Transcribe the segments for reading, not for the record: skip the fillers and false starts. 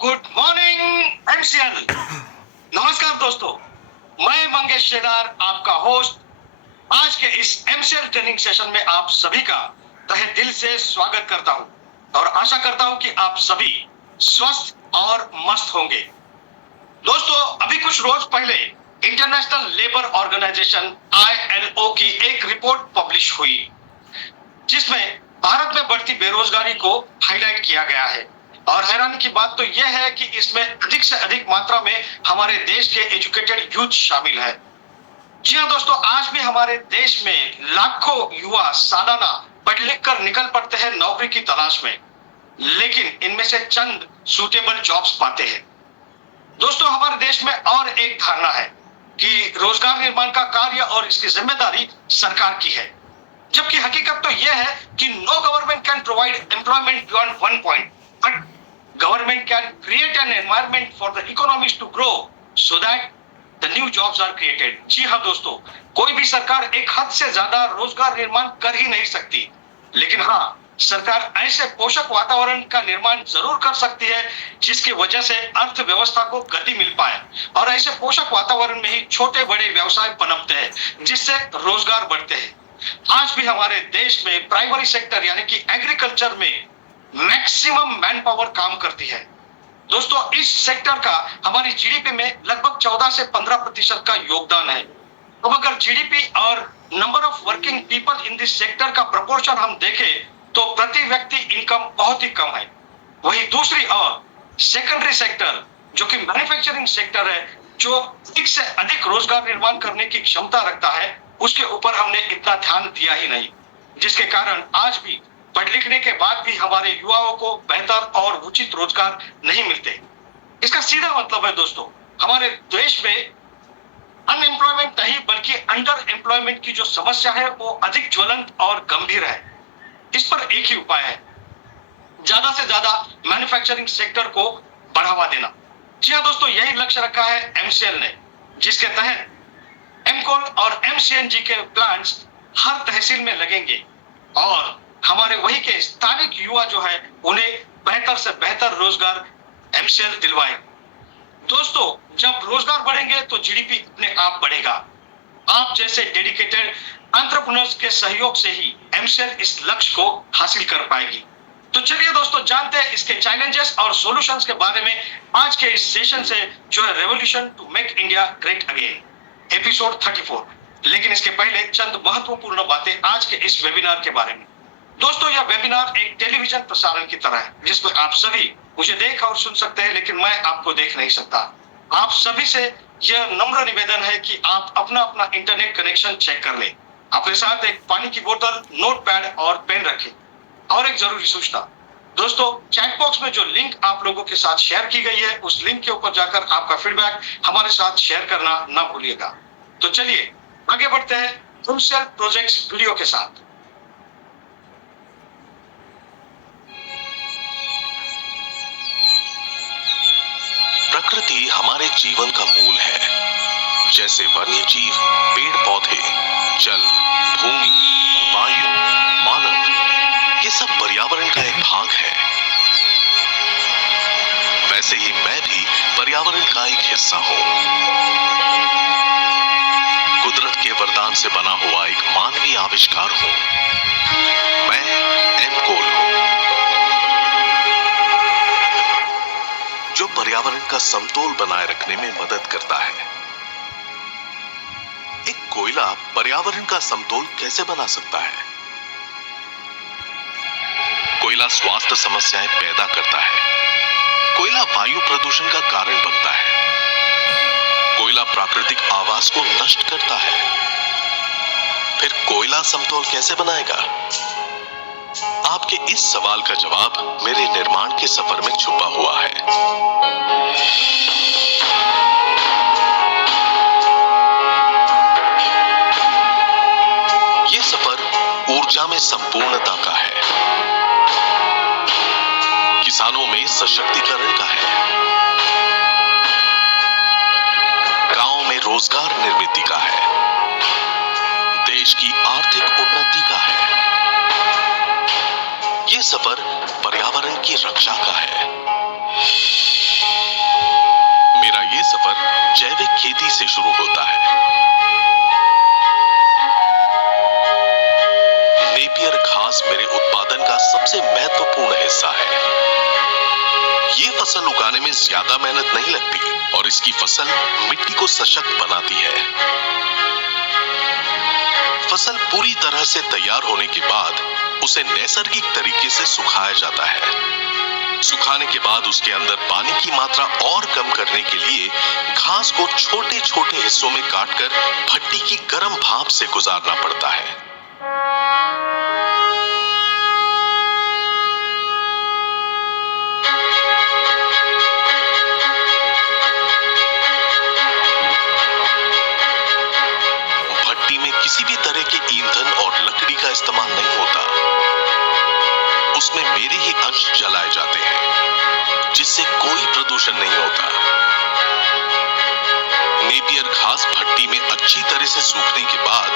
Good morning MCL. नमस्कार दोस्तों, मैं मंगेश शेदार आपका होस्ट आज के इस एमसीएल ट्रेनिंग सेशन में आप सभी का तहे दिल से स्वागत करता हूं और आशा करता हूं कि आप सभी स्वस्थ और मस्त होंगे। दोस्तों, अभी कुछ रोज पहले इंटरनेशनल लेबर ऑर्गेनाइजेशन ILO की एक रिपोर्ट पब्लिश हुई जिसमें भारत में बढ़ती बेरोजगारी को हाईलाइट किया गया है। और हैरानी की बात तो यह है कि इसमें अधिक से अधिक मात्रा में हमारे देश के एजुकेटेड यूथ शामिल है। जी हाँ दोस्तों, आज भी हमारे देश में लाखों युवा सालाना पढ़ लिख कर निकल पड़ते हैं नौकरी की तलाश में, लेकिन इनमें से चंद सूटेबल जॉब्स पाते हैं। दोस्तों, हमारे देश में और एक धारणा है कि रोजगार निर्माण का कार्य और इसकी जिम्मेदारी सरकार की है, जबकि हकीकत तो यह है कि no government can provide employment beyond one point, but government can create an environment for the economies to grow so that the new jobs are created. जी हाँ दोस्तों, कोई भी सरकार एक हद से ज्यादा रोजगार निर्माण कर ही नहीं सकती, लेकिन हाँ, सरकार ऐसे पोषक वातावरण का निर्माण जरूर कर सकती है जिसकी वजह से अर्थव्यवस्था को गति मिल पाए, और ऐसे पोषक वातावरण में ही छोटे बड़े व्यवसाय पनपते हैं जिससे रोजगार बढ़ते हैं। आज भी हमारे देश में प्राइमरी सेक्टर यानी कि एग्रीकल्चर में मैक्सिमम मैन पावर काम करती है। दोस्तों, इस सेक्टर का हमारी जीडीपी में लगभग 14 से 15% का योगदान है। तो अगर जीडीपी और number of working people in this sector का प्रोपोर्शन हम देखें तो प्रति व्यक्ति इनकम बहुत ही कम है। वही दूसरी ओर सेकेंडरी सेक्टर जो कि मैन्युफैक्चरिंग सेक्टर है, जो अधिक से अधिक रोजगार निर्माण करने की क्षमता रखता है, उसके ऊपर हमने इतना ध्यान दिया ही नहीं, जिसके कारण आज भी पढ़ लिखने के बाद भी हमारे युवाओं को बेहतर और उचित रोजगार नहीं मिलते। इसका सीधा मतलब है दोस्तों, हमारे देश में अनएम्प्लॉयमेंट नहीं बल्कि अंडर एम्प्लॉयमेंट की जो समस्या है वो अधिक ज्वलंत और गंभीर है। इस पर एक ही उपाय है, ज्यादा से ज्यादा मैन्युफैक्चरिंग सेक्टर को बढ़ावा देना। जी हाँ दोस्तों, यही लक्ष्य रखा है एमसीएल ने, जिसके तहत एमकोल और एमसीएनजी के प्लांट्स हर तहसील में लगेंगे और हमारे वही के स्थानिक युवा जो है उन्हें बेहतर से बेहतर रोजगार एमसीएल दिलवाए। दोस्तों, जब रोजगार बढ़ेंगे तो जीडीपी अपने आप बढ़ेगा। आप जैसे डेडिकेटेड एंटरप्रेन्योर्स के सहयोग से ही एमसीएल इस लक्ष्य को हासिल कर पाएगी। तो चलिए दोस्तों, जानते हैं इसके चैलेंजेस और सॉल्यूशंस के बारे में आज के इस सेशन से, जो है revolution to make India great again, episode 34। लेकिन इसके पहले चंद महत्वपूर्ण बातें आज के इस वेबिनार के बारे में। दोस्तों, यह वेबिनार एक टेलीविजन प्रसारण की तरह है जिसमें आप सभी मुझे देख और सुन सकते हैं, लेकिन मैं आपको देख नहीं सकता। आप सभी से यह नम्र निवेदन है कि आप अपना अपना इंटरनेट कनेक्शन चेक कर लें। अपने साथ एक पानी की बोतल, नोटपैड और पेन रखें। और एक जरूरी सूचना दोस्तों, चैट बॉक्स में जो लिंक आप लोगों के साथ शेयर की गई है, उस लिंक के ऊपर जाकर आपका फीडबैक हमारे साथ शेयर करना ना भूलिएगा। तो चलिए आगे बढ़ते हैं एमसीएल प्रोजेक्ट्स वीडियो के साथ। प्रकृति हमारे जीवन का मूल है। जैसे वन्य जीव, पेड़ पौधे, जल, भूमि, वायु, मानव, ये सब पर्यावरण का एक भाग है। वैसे ही मैं भी पर्यावरण का एक हिस्सा हूं। कुदरत के वरदान से बना हुआ एक मानवीय आविष्कार हूं। मैं एमकोल हूं, जो पर्यावरण का समतोल बनाए रखने में मदद करता है। एक कोयला पर्यावरण का समतोल कैसे बना सकता है? कोयला स्वास्थ्य समस्याएं पैदा करता है। कोयला वायु प्रदूषण का कारण बनता है। कोयला प्राकृतिक आवास को नष्ट करता है। फिर कोयला समतोल कैसे बनाएगा? आपके इस सवाल का जवाब मेरे निर्माण के सफर में छुपा हुआ है। यह सफर ऊर्जा में संपूर्णता का है, किसानों में सशक्तिकरण का है, गांव में रोजगार निर्मित का है, देश की आर्थिक उन्नति का है। यह सफर पर्यावरण की रक्षा का है। से शुरू होता है। नेपियर घास मेरे उत्पादन का सबसे महत्वपूर्ण हिस्सा है। ये फसल उगाने में ज्यादा मेहनत नहीं लगती और इसकी फसल मिट्टी को सशक्त बनाती है। फसल पूरी तरह से तैयार होने के बाद उसे नैसर्गिक तरीके से सुखाया जाता है। सुखाने के बाद उसके अंदर पानी की मात्रा और कम करने के लिए घास को छोटे छोटे हिस्सों में काटकर भट्टी की गर्म भाप से गुजारना पड़ता है। भट्टी में किसी भी तरह के ईंधन और लकड़ी का इस्तेमाल नहीं होता। उसमें मेरे ही अंश जलाए जाते हैं, जिससे कोई प्रदूषण नहीं होता। नेपियर घास भट्टी में अच्छी तरह से सूखने के बाद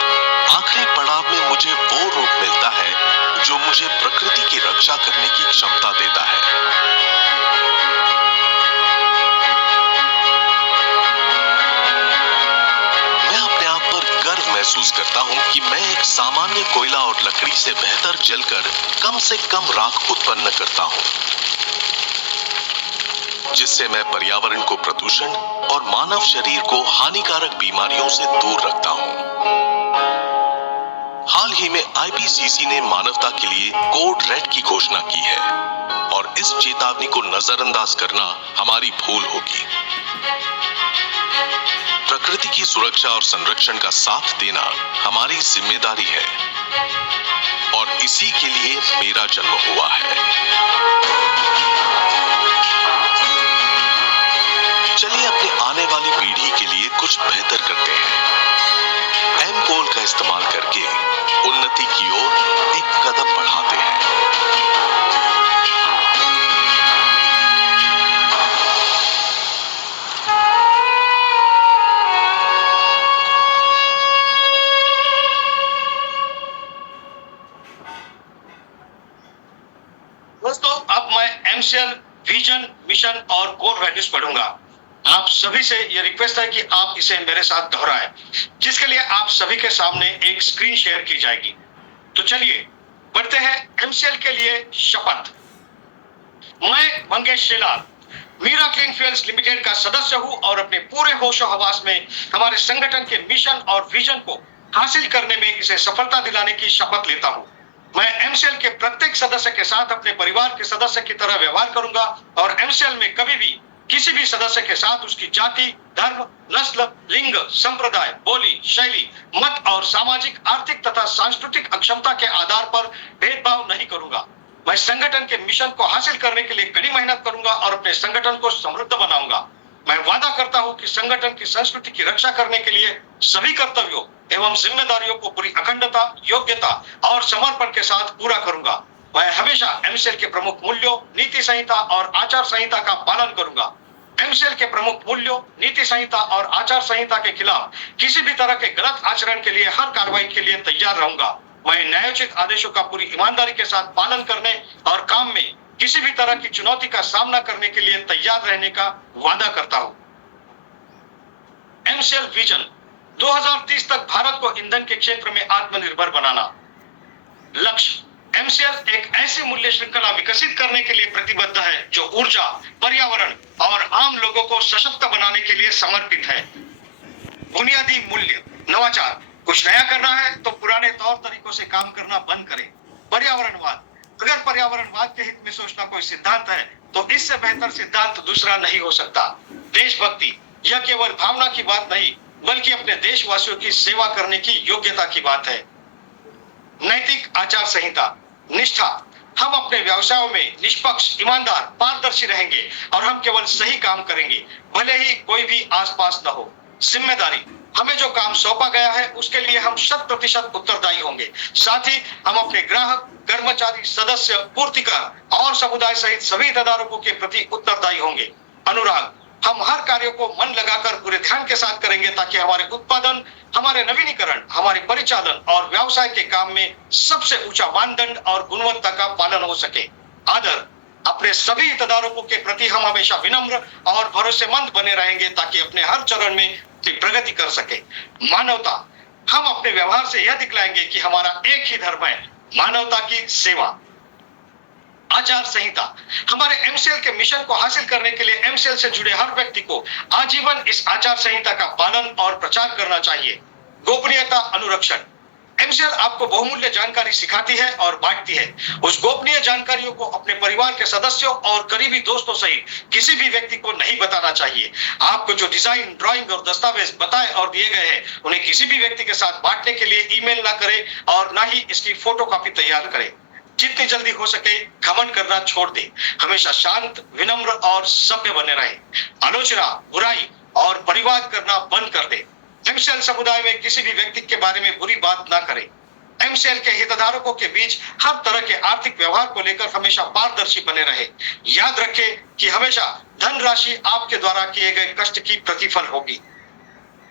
आखिरी पड़ाव में मुझे वो रूप मिलता है जो मुझे प्रकृति की रक्षा करने की क्षमता देता है। महसूस करता हूं कि मैं एक सामान्य कोयला और लकड़ी से बेहतर जलकर कम से कम राख उत्पन्न करता हूं, जिससे मैं पर्यावरण को प्रदूषण और मानव शरीर को हानिकारक बीमारियों से दूर रखता हूं। हाल ही में आईपीसीसी ने मानवता के लिए कोड रेड की घोषणा की है और इस चेतावनी को नजरअंदाज करना हमारी भूल होगी। प्रकृति की सुरक्षा और संरक्षण का साथ देना हमारी जिम्मेदारी है और इसी के लिए मेरा जन्म हुआ है। चलिए अपनी आने वाली पीढ़ी के लिए कुछ बेहतर करते हैं। एमकोल का इस्तेमाल करके उन्नति की ओर एक कदम बढ़ाते हैं। दोस्तों, अब मैं एमसीएल विजन, मिशन और कोर वैल्यूज पढ़ूंगा। आप सभी से यह रिक्वेस्ट है कि आप इसे मेरे साथ दोहराएं, जिसके लिए आप सभी के सामने एक स्क्रीन शेयर की जाएगी। तो चलिए बढ़ते हैं एमसीएल के लिए शपथ। मैं Mangesh Shelar Meera clean fuels limited का सदस्य हूं और अपने पूरे होशो हवास में हमारे संगठन के मिशन और विजन को हासिल करने में इसे सफलता दिलाने की शपथ लेता हूं। मैं एमसीएल के प्रत्येक सदस्य के साथ अपने परिवार के सदस्य की तरह व्यवहार करूंगा और एमसीएल में कभी भी किसी भी सदस्य के साथ उसकी जाति, धर्म, नस्ल, लिंग, संप्रदाय, बोली, शैली, मत और सामाजिक, आर्थिक तथा सांस्कृतिक अक्षमता के आधार पर भेदभाव नहीं करूंगा। मैं संगठन के मिशन को हासिल करने के लिए कड़ी मेहनत करूंगा और अपने संगठन को समृद्ध बनाऊंगा। मैं वादा करता हूं कि संगठन की संस्कृति की रक्षा करने के लिए सभी कर्तव्यों एवं जिम्मेदारियों को पूरी अखंडता, योग्यता और समर्पण के साथ पूरा करूंगा। मैं हमेशा एमसीएल के प्रमुख मूल्यों, नीति संहिता और आचार संहिता का पालन करूंगा। एमसीएल के प्रमुख मूल्यों, नीति संहिता और आचार संहिता के खिलाफ किसी भी तरह के गलत आचरण के लिए हर कार्रवाई के लिए तैयार रहूंगा। मैं न्यायोचित आदेशों का पूरी ईमानदारी के साथ पालन करने और काम में किसी भी तरह की चुनौती का सामना करने के लिए तैयार रहने का वादा करता हूं। एमसीएल विजन 2030 तक भारत को ईंधन के क्षेत्र में आत्मनिर्भर बनाना। लक्ष्य एमसीएल एक ऐसी मूल्य श्रृंखला विकसित करने के लिए प्रतिबद्ध है जो ऊर्जा, पर्यावरण और आम लोगों को सशक्त बनाने के लिए समर्पित है। बुनियादी मूल्य नवाचार। कुछ नया करना है तो पुराने तौर तरीकों से काम करना बंद करें। पर्यावरणवाद। अगर पर्यावरणवाद के हित में सोचना कोई सिद्धांत है तो इससे बेहतर सिद्धांत दूसरा नहीं हो सकता। देशभक्ति। यह केवल भावना की बात नहीं बल्कि अपने देशवासियों की सेवा करने की योग्यता की बात है। नैतिक आचार संहिता। निष्ठा। हम अपने व्यवसायों में निष्पक्ष, ईमानदार, पारदर्शी रहेंगे और हम केवल सही काम करेंगे, भले ही कोई भी आसपास न हो। जिम्मेदारी। हमें जो काम सौंपा गया है उसके लिए हम 100% उत्तरदायी होंगे। साथ ही हम अपने ग्राहक, कर्मचारी, सदस्य, पूर्तिकर और समुदाय सहित सभी हितधारकों के प्रति उत्तरदायी होंगे। अनुराग। हम हर कार्य को मन लगाकर पूरे ध्यान के साथ करेंगे ताकि हमारे उत्पादन, हमारे नवीनीकरण, हमारे परिचालन और व्यवसाय के काम में सबसे ऊंचा मानदंड और गुणवत्ता का पालन हो सके। आदर। अपने सभी हितधारकों के प्रति हम हमेशा विनम्र और भरोसेमंद बने रहेंगे ताकि अपने हर चरण में की प्रगति कर सके। मानवता, हम अपने व्यवहार से यह दिखलाएंगे कि हमारा एक ही धर्म है, मानवता की सेवा। आचार संहिता, हमारे एमसीएल के मिशन को हासिल करने के लिए एमसीएल से जुड़े हर व्यक्ति को आजीवन इस आचार संहिता का पालन और प्रचार करना चाहिए। गोपनीयता अनुरक्षण, एमसीएल आपको बहुमूल्य जानकारी सिखाती है और बांटती है। उस गोपनीय जानकारियों को अपने परिवार के सदस्यों और करीबी दोस्तों सहित किसी भी व्यक्ति को नहीं बताना चाहिए। आपको जो डिजाइन, ड्राइंग और दस्तावेज बताए और दिए गए हैं, उन्हें किसी भी व्यक्ति के साथ बांटने के लिए ईमेल ना करें और ना ही इसकी फोटोकॉपी तैयार करें। जितनी जल्दी हो सके घमंड करना छोड़ दे। हमेशा शांत, विनम्र और सभ्य बने रहे। आलोचना, बुराई और परिवाद करना बंद कर दे। एमसीएल समुदाय में किसी भी व्यक्ति के बारे में बुरी बात ना करें। एमसीएल के हितधारकों के बीच हर तरह के आर्थिक व्यवहार को लेकर हमेशा पारदर्शी बने रहे। याद रखें कि हमेशा धनराशि आपके द्वारा किए गए कष्ट की प्रतिफल होगी।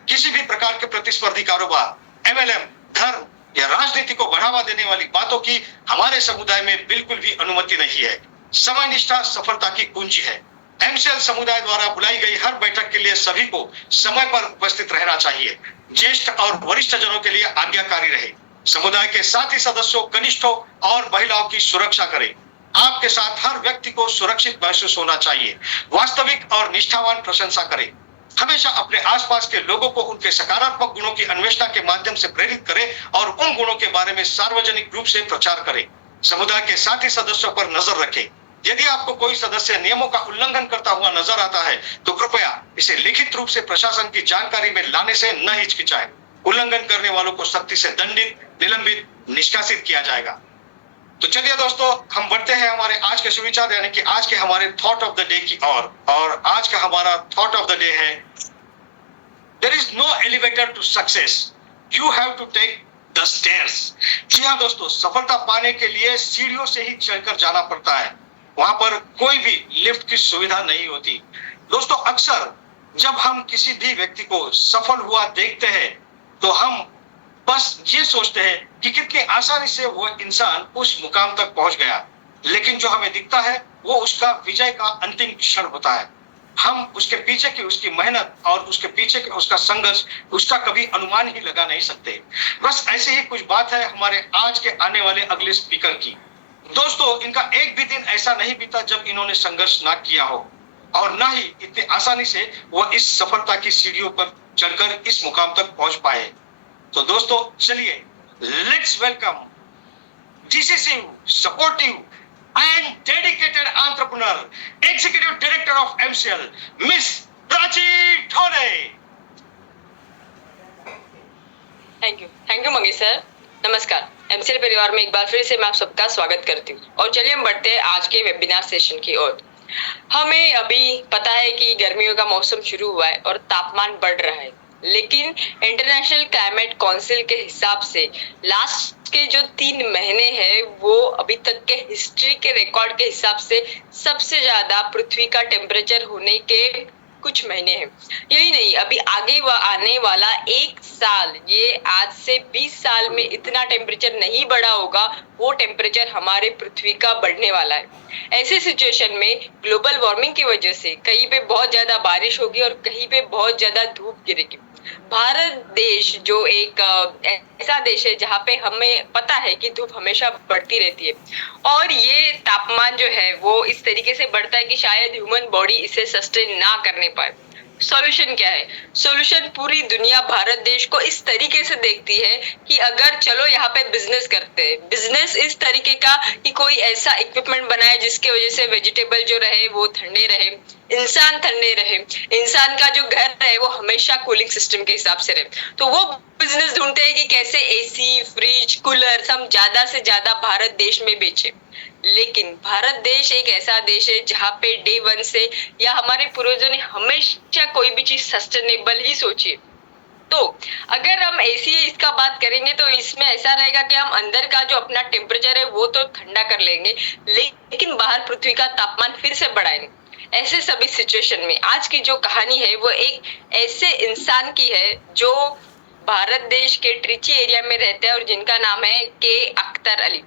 किसी भी प्रकार के प्रतिस्पर्धी कारोबार, एमएलएम, धर्म या राजनीति को बढ़ावा देने वाली बातों की हमारे समुदाय में बिल्कुल भी अनुमति नहीं है। समय निष्ठा सफलता की कुंजी है। एमसीएल समुदाय द्वारा बुलाई गई हर बैठक के लिए सभी को समय पर उपस्थित रहना चाहिए। ज्येष्ठ और वरिष्ठ जनों के लिए आज्ञाकारी रहे। समुदाय के साथी सदस्यों, कनिष्ठों और महिलाओं की सुरक्षा करें। आपके साथ हर व्यक्ति को सुरक्षित महसूस होना चाहिए। वास्तविक और निष्ठावान प्रशंसा करें। हमेशा अपने आसपास के लोगों को उनके सकारात्मक गुणों की अन्वेषणा के माध्यम से प्रेरित करें और उन गुणों के बारे में सार्वजनिक रूप से प्रचार करें। समुदाय के साथी सदस्यों पर नजर रखें। यदि आपको कोई सदस्य नियमों का उल्लंघन करता हुआ नजर आता है तो कृपया इसे लिखित रूप से प्रशासन की जानकारी में लाने से न हिचकिचाएं। उल्लंघन करने वालों को सख्ती से दंडित, निलंबित, निष्कासित किया जाएगा। तो चलिए दोस्तों, हम बढ़ते हैं हमारे आज के सुविचार यानी कि आज के हमारे थॉट ऑफ द डे की और आज का हमारा थॉट ऑफ द डे है, there is no elevator to success, you have to take the stairs. जी हाँ दोस्तों, सफलता पाने के लिए सीढ़ियों से ही चढ़कर जाना पड़ता है। वहां पर कोई भी लिफ्ट की सुविधा नहीं होती। दोस्तों, अक्सर जब हम किसी भी व्यक्ति को सफल हुआ देखते हैं तो हम बस ये सोचते हैं कि कितनी आसानी से वो इंसान उस मुकाम तक पहुंच गया, लेकिन जो हमें दिखता है वो उसका विजय का अंतिम क्षण होता है। हम उसके पीछे की उसकी मेहनत और उसके पीछे की उसका संघर्ष, उसका कभी अनुमान ही लगा नहीं सकते। बस ऐसे ही कुछ बात है हमारे आज के आने वाले अगले स्पीकर की। दोस्तों, इनका एक भी दिन ऐसा नहीं बीता जब इन्होंने संघर्ष ना किया हो और ना ही इतनी आसानी से वो इस सफलता की सीढ़ियों पर चढ़कर इस मुकाम तक पहुंच पाए। तो दोस्तों चलिए, let's welcome decisive, supportive and dedicated entrepreneur, executive director of MCL, Miss Prachi Thole। Thank you Mangesh sir. नमस्कार, एमसीएल परिवार में एक बार फिर से मैं आप सबका स्वागत करती हूँ और चलिए हम बढ़ते हैं आज के वेबिनार सेशन की ओर। हमें अभी पता है कि गर्मियों का मौसम शुरू हुआ है और तापमान बढ़ रहा है, लेकिन इंटरनेशनल क्लाइमेट काउंसिल के हिसाब से लास्ट के जो 3 महीने हैं वो अभी तक के हिस्ट्री के रिकॉर्ड के हिसाब से सबसे ज्यादा पृथ्वी का टेम्परेचर होने के कुछ महीने हैं। यही नहीं, अभी आगे आने वाला 1 साल, ये आज से 20 साल में इतना टेम्परेचर नहीं बढ़ा होगा, वो टेम्परेचर हमारे पृथ्वी का बढ़ने वाला है। ऐसे सिचुएशन में ग्लोबल वार्मिंग की वजह से कहीं पे बहुत ज्यादा बारिश होगी और कहीं पे बहुत ज्यादा धूप गिरेगी। भारत देश जो एक ऐसा देश है जहाँ पे हमें पता है कि धूप हमेशा बढ़ती रहती है और ये तापमान जो है वो इस तरीके से बढ़ता है कि शायद ह्यूमन बॉडी इसे सस्टेन ना करने पाए। सॉल्यूशन क्या है? सॉल्यूशन पूरी दुनिया भारत देश को इस तरीके से देखती है कि अगर चलो यहाँ पे बिजनेस करते हैं, बिजनेस इस तरीके का कि कोई ऐसा इक्विपमेंट बनाए जिसके वजह से वेजिटेबल जो रहे वो ठंडे रहे, इंसान ठंडे रहे, इंसान का जो घर है वो हमेशा कूलिंग सिस्टम के हिसाब से रहे। तो वो बिजनेस ढूंढते हैं कि कैसे एसी, फ्रिज, कूलर हम ज्यादा से ज्यादा भारत देश में बेचे। लेकिन भारत देश एक ऐसा देश है जहाँ पे डे 1 से या हमारे पूर्वजों ने हमेशा कोई भी चीज सस्टेनेबल ही सोची है। तो अगर हम एसी इसका बात करेंगे तो इसमें ऐसा रहेगा कि हम अंदर का जो अपना टेम्परेचर है वो तो ठंडा कर लेंगे, लेकिन बाहर पृथ्वी का तापमान फिर से बढ़ाएंगे। ऐसे सभी सिचुएशन में आज की जो कहानी है वो एक ऐसे इंसान की है जो भारत देश के ट्रिची एरिया में रहते हैं और जिनका नाम है के अख्तर अली।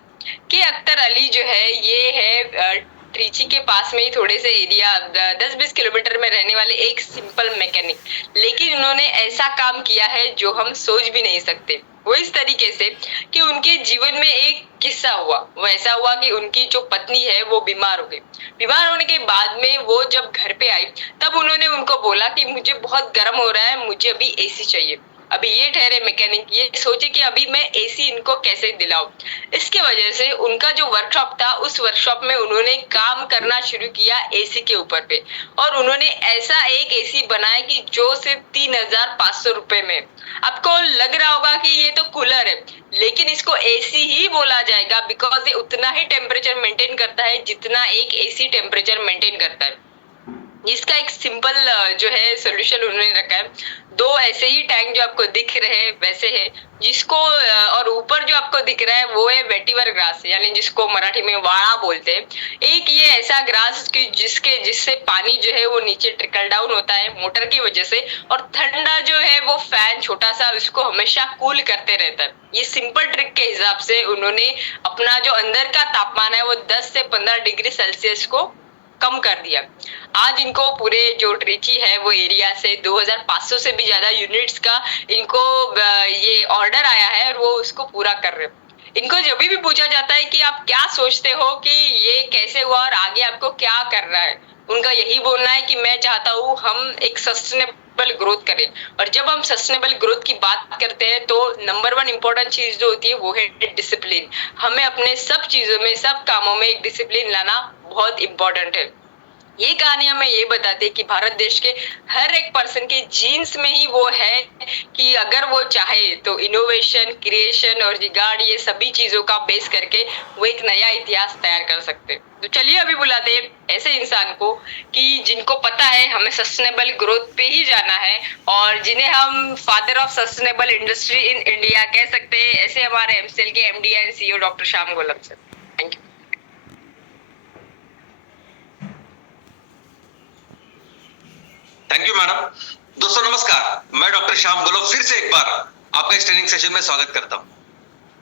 के अख्तर अली जो है ये है ट्रिची के पास में ही थोड़े से एरिया 10-20 किलोमीटर में रहने वाले एक सिंपल मैकेनिक, लेकिन उन्होंने ऐसा काम किया है जो हम सोच भी नहीं सकते। वो इस तरीके से कि उनके जीवन में एक किस्सा हुआ। वो ऐसा हुआ कि उनकी जो पत्नी है वो बीमार हो गई। बीमार होने के बाद में वो जब घर पे आई तब उन्होंने उनको बोला कि मुझे बहुत गर्म हो रहा है, मुझे अभी एसी चाहिए। अभी ये ठहरे मैकेनिक, ये सोचे कि अभी मैं एसी इनको कैसे दिलाऊं। इसके वजह से उनका जो वर्कशॉप था, उस वर्कशॉप में उन्होंने काम करना शुरू किया एसी के ऊपर पे, और उन्होंने ऐसा एक एसी बनाया कि जो सिर्फ 3,500 रुपए में। आपको लग रहा होगा कि ये तो कूलर है, लेकिन इसको एसी ही बोला जाएगा बिकॉज ये उतना ही टेम्परेचर मेंटेन करता है जितना एक एसी टेम्परेचर मेंटेन करता है। इसका एक सिंपल जो है सोल्यूशन उन्होंने रखा है। 2 ऐसे ही टैंक जो आपको दिख रहे हैं वैसे है, जिसको और ऊपर जो आपको दिख रहा है वो है वेटिवर ग्रास, यानी जिसको मराठी में वाड़ा बोलते हैं। एक ये ऐसा ग्रास की जिससे पानी जो है वो नीचे ट्रिकल डाउन होता है मोटर की वजह से, और ठंडा जो है वो फैन छोटा सा उसको हमेशा कूल करते रहता है। ये सिंपल ट्रिक के हिसाब से उन्होंने अपना जो अंदर का तापमान है वो 10 से 15 डिग्री सेल्सियस को कम कर दिया। आज इनको पूरे जो ट्रिची है वो एरिया से 2,500 से भी ज्यादा यूनिट्स का इनको ये ऑर्डर आया है और वो उसको पूरा कर रहे हैं। इनको जब भी पूछा जाता है कि आप क्या सोचते हो कि ये कैसे हुआ और आगे आपको क्या करना है, उनका यही बोलना है कि मैं चाहता हूँ हम एक सस्टेनेबल ग्रोथ करें। और जब हम सस्टेनेबल ग्रोथ की बात करते हैं तो नंबर 1 इंपॉर्टेंट चीज जो होती है वो है डिसिप्लिन। हमें अपने सब चीजों में, सब कामों में एक डिसिप्लिन लाना बहुत इंपॉर्टेंट है। ये कहानी हमें ये बताती है कि भारत देश के हर एक पर्सन के जीन्स में ही वो है कि अगर वो चाहे तो इनोवेशन, क्रिएशन और रिगार्ड ये सभी चीजों का बेस करके वो एक नया इतिहास तैयार कर सकते। तो चलिए अभी बुलाते हैं ऐसे इंसान को कि जिनको पता है हमें सस्टेनेबल ग्रोथ पे ही जाना है और जिन्हें हम father of sustainable industry in India कह सकते हैं। ऐसे हमारे एमसीएल के MD and CEO doctor Shyam Golak sir. Thank you. Thank you madam. दोस्तों नमस्कार, मैं डॉक्टर श्याम गोलक फिर से एक बार आपका इस ट्रेनिंग सेशन में स्वागत करता हूं।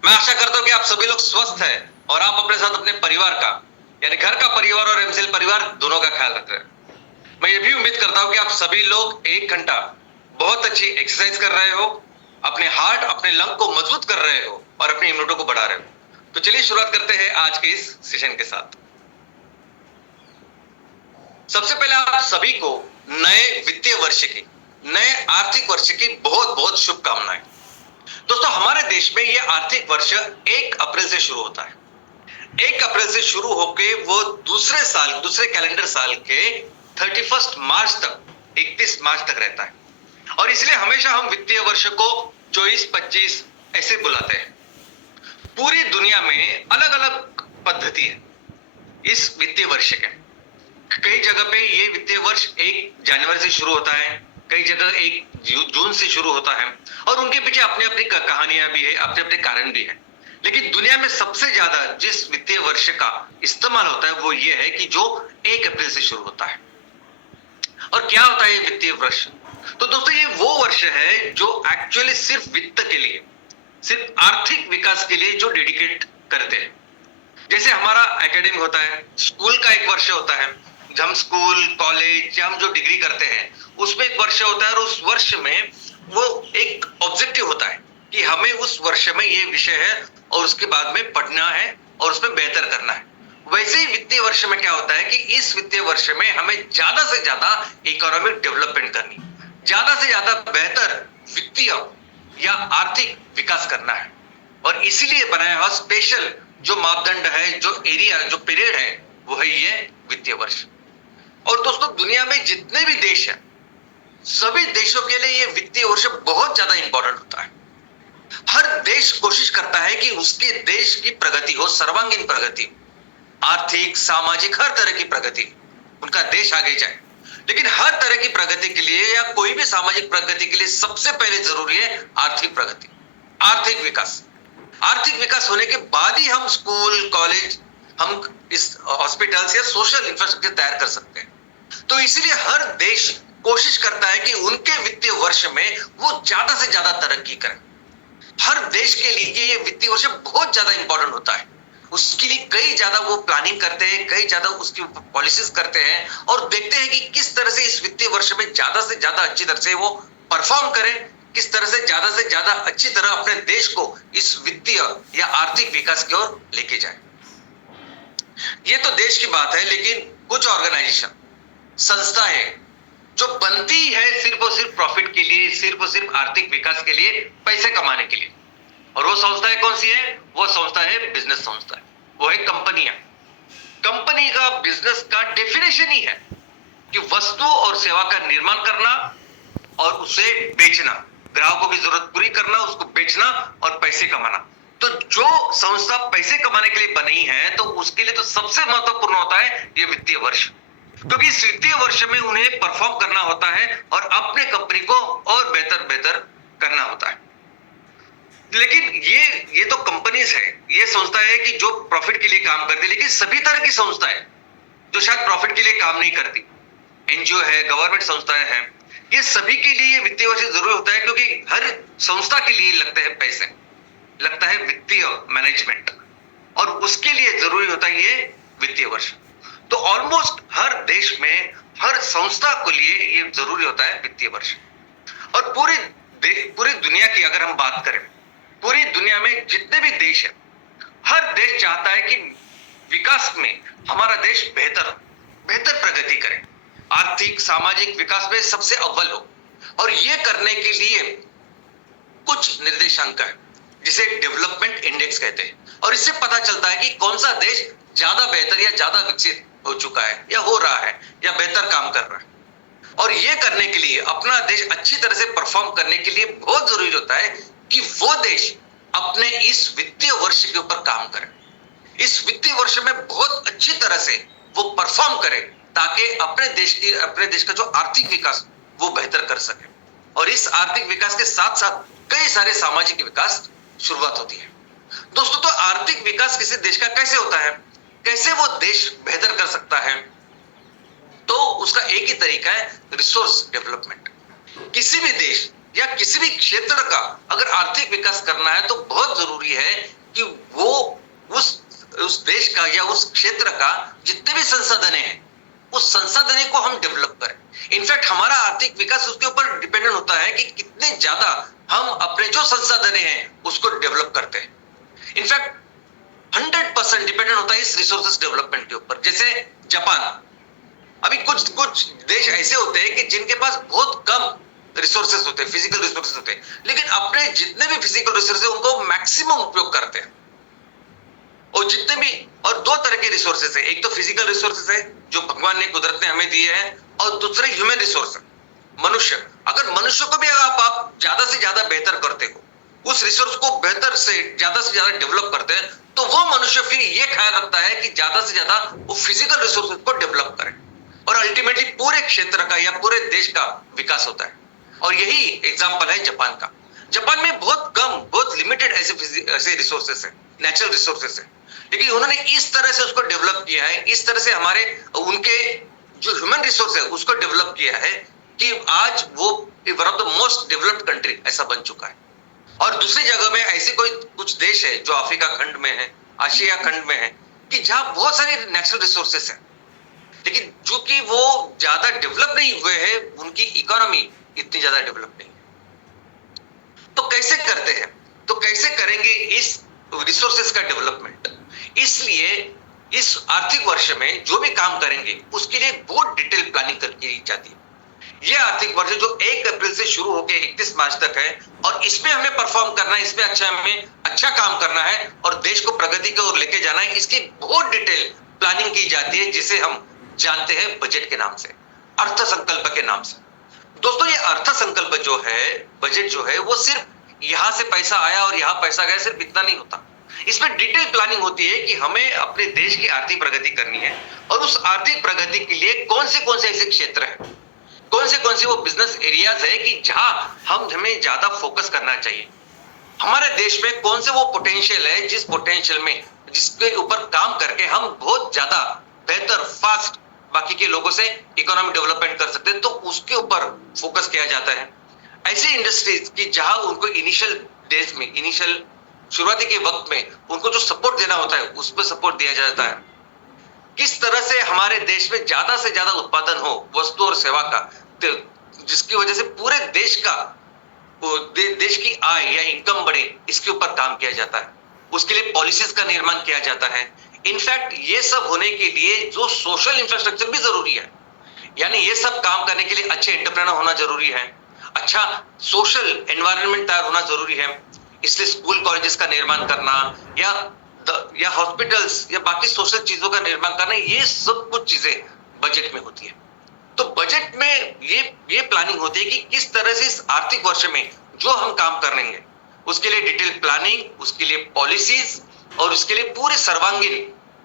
मैं आशा करता हूं कि आप सभी लोग स्वस्थ हैं और आप अपने साथ अपने परिवार का, यानी घर का परिवार और एमसीएल परिवार दोनों का ख्याल रख रहे हैं। मैं ये भी उम्मीद करता हूं कि आप सभी लोग 1 घंटा बहुत अच्छी एक्सरसाइज कर रहे हो, अपने हार्ट, अपने लंग को मजबूत कर रहे हो और अपनी इम्यूनिटी को बढ़ा रहे हो। तो चलिए शुरुआत करते हैं आज के इस सेशन के साथ। सबसे पहले आप सभी को नए वित्तीय वर्ष की, नए आर्थिक वर्ष की बहुत बहुत शुभकामनाएं। दोस्तों हमारे देश में यह आर्थिक वर्ष 1 अप्रैल से शुरू होता है। 1 अप्रैल से शुरू होके वो दूसरे कैलेंडर साल के 31 मार्च तक, 31 मार्च तक रहता है। और इसलिए हमेशा हम वित्तीय वर्ष को 24-25 ऐसे बुलाते हैं। पूरी दुनिया में अलग अलग पद्धति है इस वित्तीय वर्ष के। कई जगह पे ये वित्तीय वर्ष 1 जनवरी से शुरू होता है, कई जगह 1 जून से शुरू होता है और उनके पीछे अपनी अपनी कहानियां भी है, अपने अपने कारण भी है। लेकिन दुनिया में सबसे ज्यादा जिस वित्तीय वर्ष का इस्तेमाल होता है वो ये है कि जो 1 अप्रैल से शुरू होता है। और क्या होता है ये वित्तीय वर्ष? तो दोस्तों ये वो वर्ष है जो एक्चुअली सिर्फ वित्त के लिए, सिर्फ आर्थिक विकास के लिए जो डेडिकेट करते हैं। जैसे हमारा एकेडमिक होता है, स्कूल का एक वर्ष होता है, हम स्कूल, कॉलेज या हम जो डिग्री करते हैं उसमें एक वर्ष होता है और उस वर्ष में वो एक ऑब्जेक्टिव होता है कि हमें उस वर्ष में ये विषय है और उसके बाद में पढ़ना है और उसमें बेहतर करना है। वैसे ही वित्तीय वर्ष में क्या होता है कि इस वित्तीय वर्ष में हमें ज्यादा से ज्यादा इकोनॉमिक डेवलपमेंट करनी, ज्यादा से ज्यादा बेहतर वित्तीय या आर्थिक विकास करना है। और इसीलिए बनाया हुआ स्पेशल जो मापदंड है, जो एरिया, जो पीरियड है वो है ये वित्तीय वर्ष। और दोस्तों दुनिया में जितने भी देश हैं सभी देशों के लिए ये वित्तीय वर्ष बहुत ज्यादा इंपॉर्टेंट होता है। हर देश कोशिश करता है कि उसके देश की प्रगति हो, सर्वांगीण प्रगति, आर्थिक, सामाजिक, हर तरह की प्रगति, उनका देश आगे जाए। लेकिन हर तरह की प्रगति के लिए या कोई भी सामाजिक प्रगति के लिए सबसे पहले जरूरी है आर्थिक प्रगति, आर्थिक विकास। आर्थिक विकास होने के बाद ही हम स्कूल, कॉलेज, हम इस हॉस्पिटल या सोशल इंफ्रास्ट्रक्चर तैयार कर सकते हैं। तो इसलिए हर देश कोशिश करता है कि उनके वित्तीय वर्ष में वो ज्यादा से ज्यादा तरक्की करें। हर देश के लिए ये वित्तीय वर्ष बहुत ज्यादा इंपॉर्टेंट होता है उसके लिए कई ज्यादा वो प्लानिंग करते हैं, कई ज्यादा उसकी पॉलिसीज करते हैं और देखते हैं कि किस तरह से इस वित्तीय वर्ष में ज्यादा से ज्यादा अच्छी तरह से वो परफॉर्म करें, किस तरह से ज्यादा अच्छी तरह अपने देश को इस वित्तीय या आर्थिक विकास की ओर लेके जाए। ये तो देश की बात है, लेकिन कुछ ऑर्गेनाइजेशन, संस्थाएं जो बनती है सिर्फ और सिर्फ प्रॉफिट के लिए, सिर्फ और सिर्फ आर्थिक विकास के लिए, पैसे कमाने के लिए, और वो संस्थाएं कौन सी है? वो संस्था है बिजनेस संस्था, वो है कंपनियां। कंपनी का बिजनेस का डेफिनेशन ही है कि वस्तु और सेवा का निर्माण करना और उसे बेचना, ग्राहकों की जरूरत पूरी करना, उसको बेचना और पैसे कमाना। तो जो संस्था पैसे कमाने के लिए बनी है तो उसके लिए तो सबसे महत्वपूर्ण होता है ये वित्तीय वर्ष, क्योंकि इस वित्तीय वर्ष में उन्हें परफॉर्म करना होता है और अपने कंपनी को और बेहतर करना होता है। लेकिन ये तो कंपनीज है, ये संस्था है कि जो प्रॉफिट के लिए काम करती है, लेकिन सभी तरह की संस्थाएं जो शायद प्रॉफिट के लिए काम नहीं करती, एनजीओ है, गवर्नमेंट संस्थाएं हैं, ये सभी के लिए वित्तीय वर्ष जरूरी होता है, क्योंकि हर संस्था के लिए लगते हैं पैसे, लगता है वित्तीय मैनेजमेंट, और उसके लिए जरूरी होता है ये वित्तीय वर्ष। तो ऑलमोस्ट हर देश में, हर संस्था के लिए ये जरूरी होता है वित्तीय वर्ष। और पूरे दुनिया की अगर हम बात करें, पूरी दुनिया में जितने भी देश है, हर देश चाहता है कि विकास में हमारा देश बेहतर प्रगति करे, आर्थिक सामाजिक विकास में सबसे अव्वल हो। और ये करने के लिए कुछ निर्देशांक है जिसे डेवलपमेंट इंडेक्स कहते हैं, और इससे पता चलता है कि कौन सा देश ज्यादा बेहतर या ज्यादा विकसित हो चुका है या हो रहा है या बेहतर काम कर रहा है। और ये करने के लिए, अपना देश अच्छी तरह से परफॉर्म करने के लिए बहुत जरूरी होता है कि वो देश अपने इस वित्तीय वर्ष के ऊपर काम करे, इस वित्तीय वर्ष में बहुत अच्छी तरह से वो परफॉर्म करे, ताकि अपने देश का जो आर्थिक विकास वो बेहतर कर सके। और इस आर्थिक विकास के साथ साथ कई सारे सामाजिक विकास शुरुआत होती है। दोस्तों, तो आर्थिक विकास किसी देश का कैसे होता है, कैसे वो देश बेहतर कर सकता है? तो उसका एक ही तरीका है रिसोर्स डेवलपमेंट। किसी भी देश या किसी भी क्षेत्र का अगर आर्थिक विकास करना है तो बहुत जरूरी है कि वो उस देश का या उस क्षेत्र का जितने भी संसाधन हैं, उस संसाधन को हम डेवलप करें। इनफैक्ट हमारा आर्थिक विकास उसके ऊपर डिपेंडेंट होता है कि कितने ज्यादा हम अपने जो संसाधन हैं उसको डेवलप करते हैं। इनफैक्ट 100% डिपेंडेंट होता है इस रिसोर्सेज डेवलपमेंट के ऊपर। जैसे जापान, अभी कुछ देश ऐसे होते हैं कि जिनके पास बहुत कम रिसोर्सेज होते हैं, फिजिकल रिसोर्सेज होते हैं, लेकिन अपने जितने भी फिजिकल रिसोर्सेज उनको मैक्सिमम उपयोग करते हैं। और दो तरह के रिसोर्सेज है, एक तो फिजिकल रिसोर्सेज है जो भगवान ने, कुदरत ने हमें दिए हैं, और दूसरे ह्यूमन रिसोर्स, मनुष्य। अगर मनुष्य को भी आप ज्यादा से ज्यादा बेहतर करते हो, उस रिसोर्स को बेहतर से ज्यादा डेवलप करते हैं, तो वो मनुष्य फिर ये ख्याल रखता है कि ज्यादा से ज्यादा वो फिजिकल रिसोर्सेज को डेवलप करे, और अल्टीमेटली पूरे क्षेत्र का या पूरे देश का विकास होता है। और यही एग्जांपल है जापान का। जापान में बहुत लिमिटेड ऐसे रिसोर्सेस है, नेचुरल रिसोर्सेस है, लेकिन उन्होंने इस तरह से उसको डेवलप किया है, इस तरह से उनके जो ह्यूमन रिसोर्स है उसको डेवलप किया है कि आज वो one of the most developed country ऐसा बन चुका है। और दूसरी जगह में ऐसे कुछ देश है जो अफ्रीका खंड में है, एशिया खंड में है, कि जहां बहुत सारे नेचुरल रिसोर्सेस है, लेकिन चूंकि वो ज्यादा डेवलप नहीं हुए हैं, उनकी इकोनॉमी इतनी ज्यादा डेवलप नहीं है। तो कैसे करते हैं, तो कैसे करेंगे इस रिसोर्सेस का डेवलपमेंट? इसलिए इस आर्थिक वर्ष में जो भी काम करेंगे उसके लिए बहुत डिटेल प्लानिंग की जाती है। यह आर्थिक वर्ष जो 1 अप्रैल से शुरू होकर 31 मार्च तक है, और इसमें हमें परफॉर्म करना है, इसमें हमें अच्छा काम करना है और देश को प्रगति की ओर लेके जाना है। इसकी बहुत डिटेल प्लानिंग की जाती है, जिसे हम जानते हैं बजट के नाम से, अर्थ संकल्प के नाम से। दोस्तों, ये अर्थ संकल्प जो है, बजट जो है, वो सिर्फ यहां से पैसा आया और यहां पैसा गया, सिर्फ इतना नहीं होता। इसमें डिटेल प्लानिंग होती है कि हमें अपने देश की आर्थिक प्रगति करनी है, और उस आर्थिक प्रगति के लिए कौन से ऐसे क्षेत्र हैं, कौन से वो बिजनेस एरियाज है कि जहां हमें ज्यादा फोकस करना चाहिए। हमारे देश में कौन से वो पोटेंशियल है, जिस पोटेंशियल में, जिसके ऊपर काम करके हम बहुत ज्यादा बेहतर, फास्ट बाकी के लोगों से इकोनॉमिक डेवलपमेंट कर सकते हैं, तो उसके ऊपर फोकस किया जाता है। ऐसे इंडस्ट्रीज की जहां उनको इनिशियल डेज में, इनिशियल शुरुआती के वक्त में उनको जो सपोर्ट देना होता है उस पर सपोर्ट दिया जाता है। किस तरह से हमारे देश में ज्यादा से ज्यादा उत्पादन हो वस्तु और सेवा का, जिसकी वजह से पूरे देश का देश की आय या इनकम बढ़े, इसके ऊपर काम किया जाता है। उसके लिए पॉलिसीज का निर्माण किया जाता है। इनफैक्ट ये सब होने के लिए जो सोशल इंफ्रास्ट्रक्चर भी जरूरी है, यानी ये सब काम करने के लिए अच्छे एंटरप्रेन्योर होना जरूरी है, अच्छा सोशल एनवायरनमेंट तैयार होना जरूरी है। इसलिए स्कूल कॉलेजेस का निर्माण करना या हॉस्पिटल्स या बाकी सोशल चीजों का निर्माण करना, ये सब कुछ चीजें बजट में होती है। तो बजट में ये प्लानिंग होती है कि किस तरह से इस आर्थिक वर्ष में जो हम काम करेंगे उसके लिए डिटेल प्लानिंग, उसके लिए पॉलिसीज और उसके लिए पूरे सर्वांगीण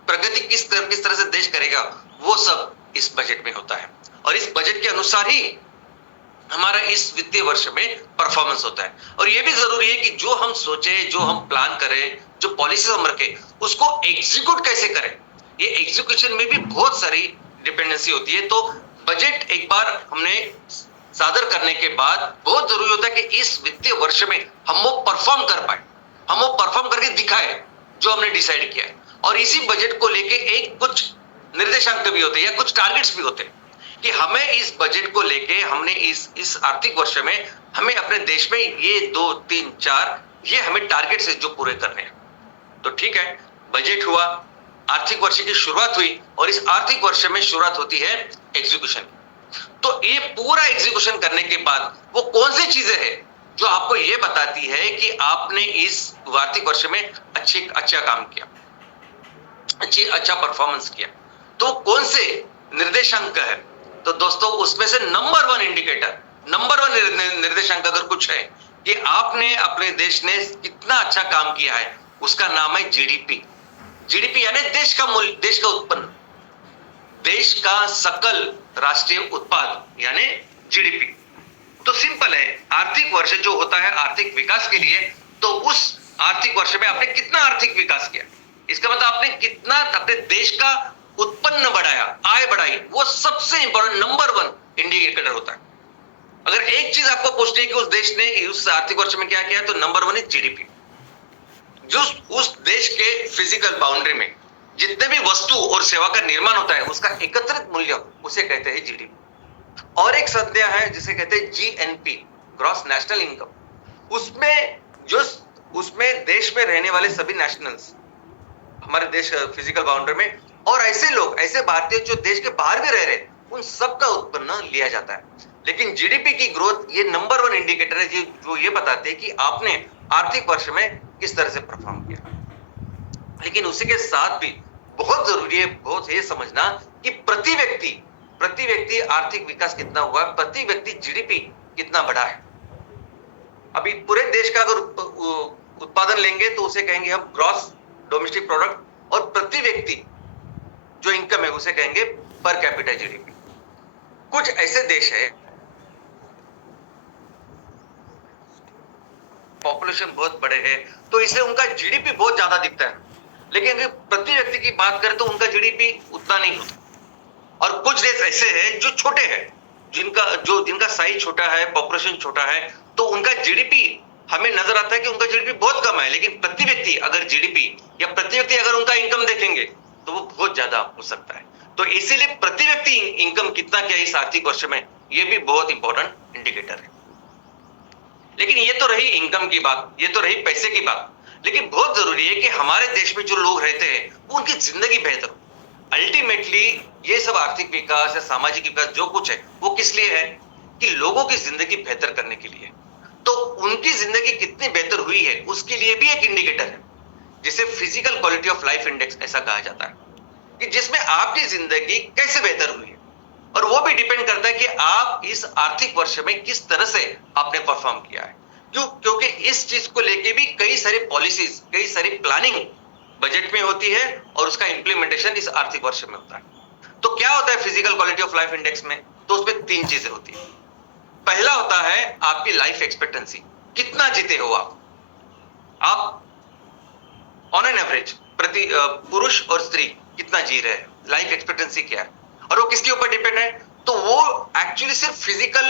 प्रगति किस तरह से देश करेगा, वो सब इस बजट में होता है। और इस बजट के अनुसार ही हमारा इस वित्तीय वर्ष में परफॉर्मेंस होता है। और ये भी जरूरी है कि जो हम सोचे, जो हम प्लान करें, जो पॉलिसी हम रखें, उसको एग्जीक्यूट कैसे करें, ये एग्जीक्यूशन में भी बहुत सारी डिपेंडेंसी होती है। तो बजट एक बार हमने सादर करने के बाद बहुत जरूरी होता है कि इस वित्तीय वर्ष में हम वो परफॉर्म कर पाए, हम वो परफॉर्म करके दिखाए जो हमने डिसाइड किया है। और इसी बजट को लेके एक कुछ निर्देशांक भी होते हैं या कुछ टारगेट्स भी होते हैं कि हमें इस बजट को लेके हमने इस आर्थिक वर्ष में हमें अपने देश में ये 2, 3, 4 ये हमें टारगेट्स है जो पूरे करने हैं। तो ठीक है, बजट हुआ, आर्थिक वर्ष की शुरुआत हुई और इस आर्थिक वर्ष में शुरुआत होती है एग्जीक्यूशन। तो ये पूरा एग्जीक्यूशन करने के बाद वो कौन सी चीजें हैं जो आपको ये बताती है कि आपने इस आर्थिक वर्ष में अच्छा काम किया, अच्छा परफॉर्मेंस किया। तो कौन से निर्देशांक है? तो दोस्तों उसमें से नंबर 1 इंडिकेटर, नंबर 1 निर्देशांक अगर कुछ है कि आपने अपने देश ने कितना अच्छा काम किया है, उसका नाम है जीडीपी। जीडीपी यानी देश का मूल्य, देश का उत्पन्न, देश का सकल राष्ट्रीय उत्पाद यानी जीडीपी। तो सिंपल है, आर्थिक वर्ष जो होता है आर्थिक विकास के लिए, तो उस आर्थिक वर्ष में आपने कितना आर्थिक विकास किया, इसका मतलब आपने कितना अपने देश का उत्पन्न बढ़ाया, आय बढ़ाई, वो सबसे इंपॉर्टेंट नंबर 1 इंडिकेटर होता है। अगर एक चीज आपको पूछनी है कि उस देश ने उस आर्थिक वर्ष में क्या किया, तो नंबर 1 है जीडीपी। जो उस देश के फिजिकल बाउंड्री में जितने भी वस्तु और सेवा का निर्माण होता है उसका एकत्रित मूल्य, उसे कहते हैं जीडीपी। और एक संज्ञा है जिसे कहते हैं जीएनपी, ग्रॉस नेशनल इनकम। उसमें देश में रहने वाले सभी नेशनल्स, हमारे देश फिजिकल बाउंड्री में, और ऐसे लोग, ऐसे भारतीय जो देश के बाहर भी रह रहे, उन सब का उत्पन्न लिया जाता है। लेकिन जीडीपी की ग्रोथ ये नंबर 1 इंडिकेटर है जो ये बताते हैं कि आपने आर्थिक वर्ष में किस तरह से परफॉर्म किया। लेकिन उसी के साथ भी बहुत जरूरी है, बहुत ये समझना कि प्रति व्यक्ति आर्थिक विकास कितना हुआ, प्रति व्यक्ति जीडीपी कितना बढ़ा है। अभी पूरे देश का अगर उत्पादन लेंगे तो उसे कहेंगे हम ग्रॉस डोमेस्टिक प्रोडक्ट, और प्रति व्यक्ति जो इनकम है उसे कहेंगे पर कैपिटा जीडीपी। कुछ ऐसे देश है पॉपुलेशन बहुत बड़े हैं तो इसलिए उनका जीडीपी बहुत ज्यादा दिखता है, लेकिन अगर प्रति व्यक्ति की बात करें तो उनका जीडीपी उतना नहीं होता। और कुछ देश ऐसे हैं जो छोटे हैं, जिनका साइज छोटा है, पॉपुलेशन छोटा है, तो उनका जीडीपी हमें नजर आता है कि उनका जीडीपी बहुत कम है, लेकिन प्रति व्यक्ति अगर जीडीपी या प्रति व्यक्ति अगर उनका इनकम देखेंगे तो वो बहुत ज्यादा हो सकता है। तो इसीलिए प्रति व्यक्ति इनकम कितना क्या इस आर्थिक वर्ष में, ये भी बहुत इंपॉर्टेंट इंडिकेटर है। लेकिन ये तो रही इनकम की बात, ये तो रही पैसे की बात, लेकिन बहुत जरूरी है कि हमारे देश में जो लोग रहते हैं उनकी जिंदगी बेहतर हो। अल्टीमेटली ये सब आर्थिक विकास या सामाजिक विकास जो कुछ है वो किस लिए है, कि लोगों की जिंदगी बेहतर करने के लिए। तो उनकी जिंदगी कितनी बेहतर हुई है उसके लिए भी एक इंडिकेटर है, जिसे physical quality of life index ऐसा कहा जाता है, कि जिसमें आपकी जिंदगी कैसे बेहतर हुई है। और वो भी डिपेंड करता है कि आप इस आर्थिक वर्ष में किस तरह से आपने परफॉर्म किया है। क्योंकि इस चीज को लेके भी कई सारी पॉलिसीज, कई सारी प्लानिंग बजट में होती है और उसका इंप्लीमेंटेशन इस आर्थिक वर्ष में होता है। तो क्या होता है physical quality of life index में, तो उसमें 3 चीजें होती है। पहला होता है आपकी लाइफ एक्सपेक्टेंसी, कितना जीते हो आप ऑन एन एवरेज, प्रति पुरुष और स्त्री कितना जी रहे हैं, लाइफ एक्सपेक्टेंसी क्या है। और वो किसके ऊपर डिपेंड है, तो वो एक्चुअली सिर्फ फिजिकल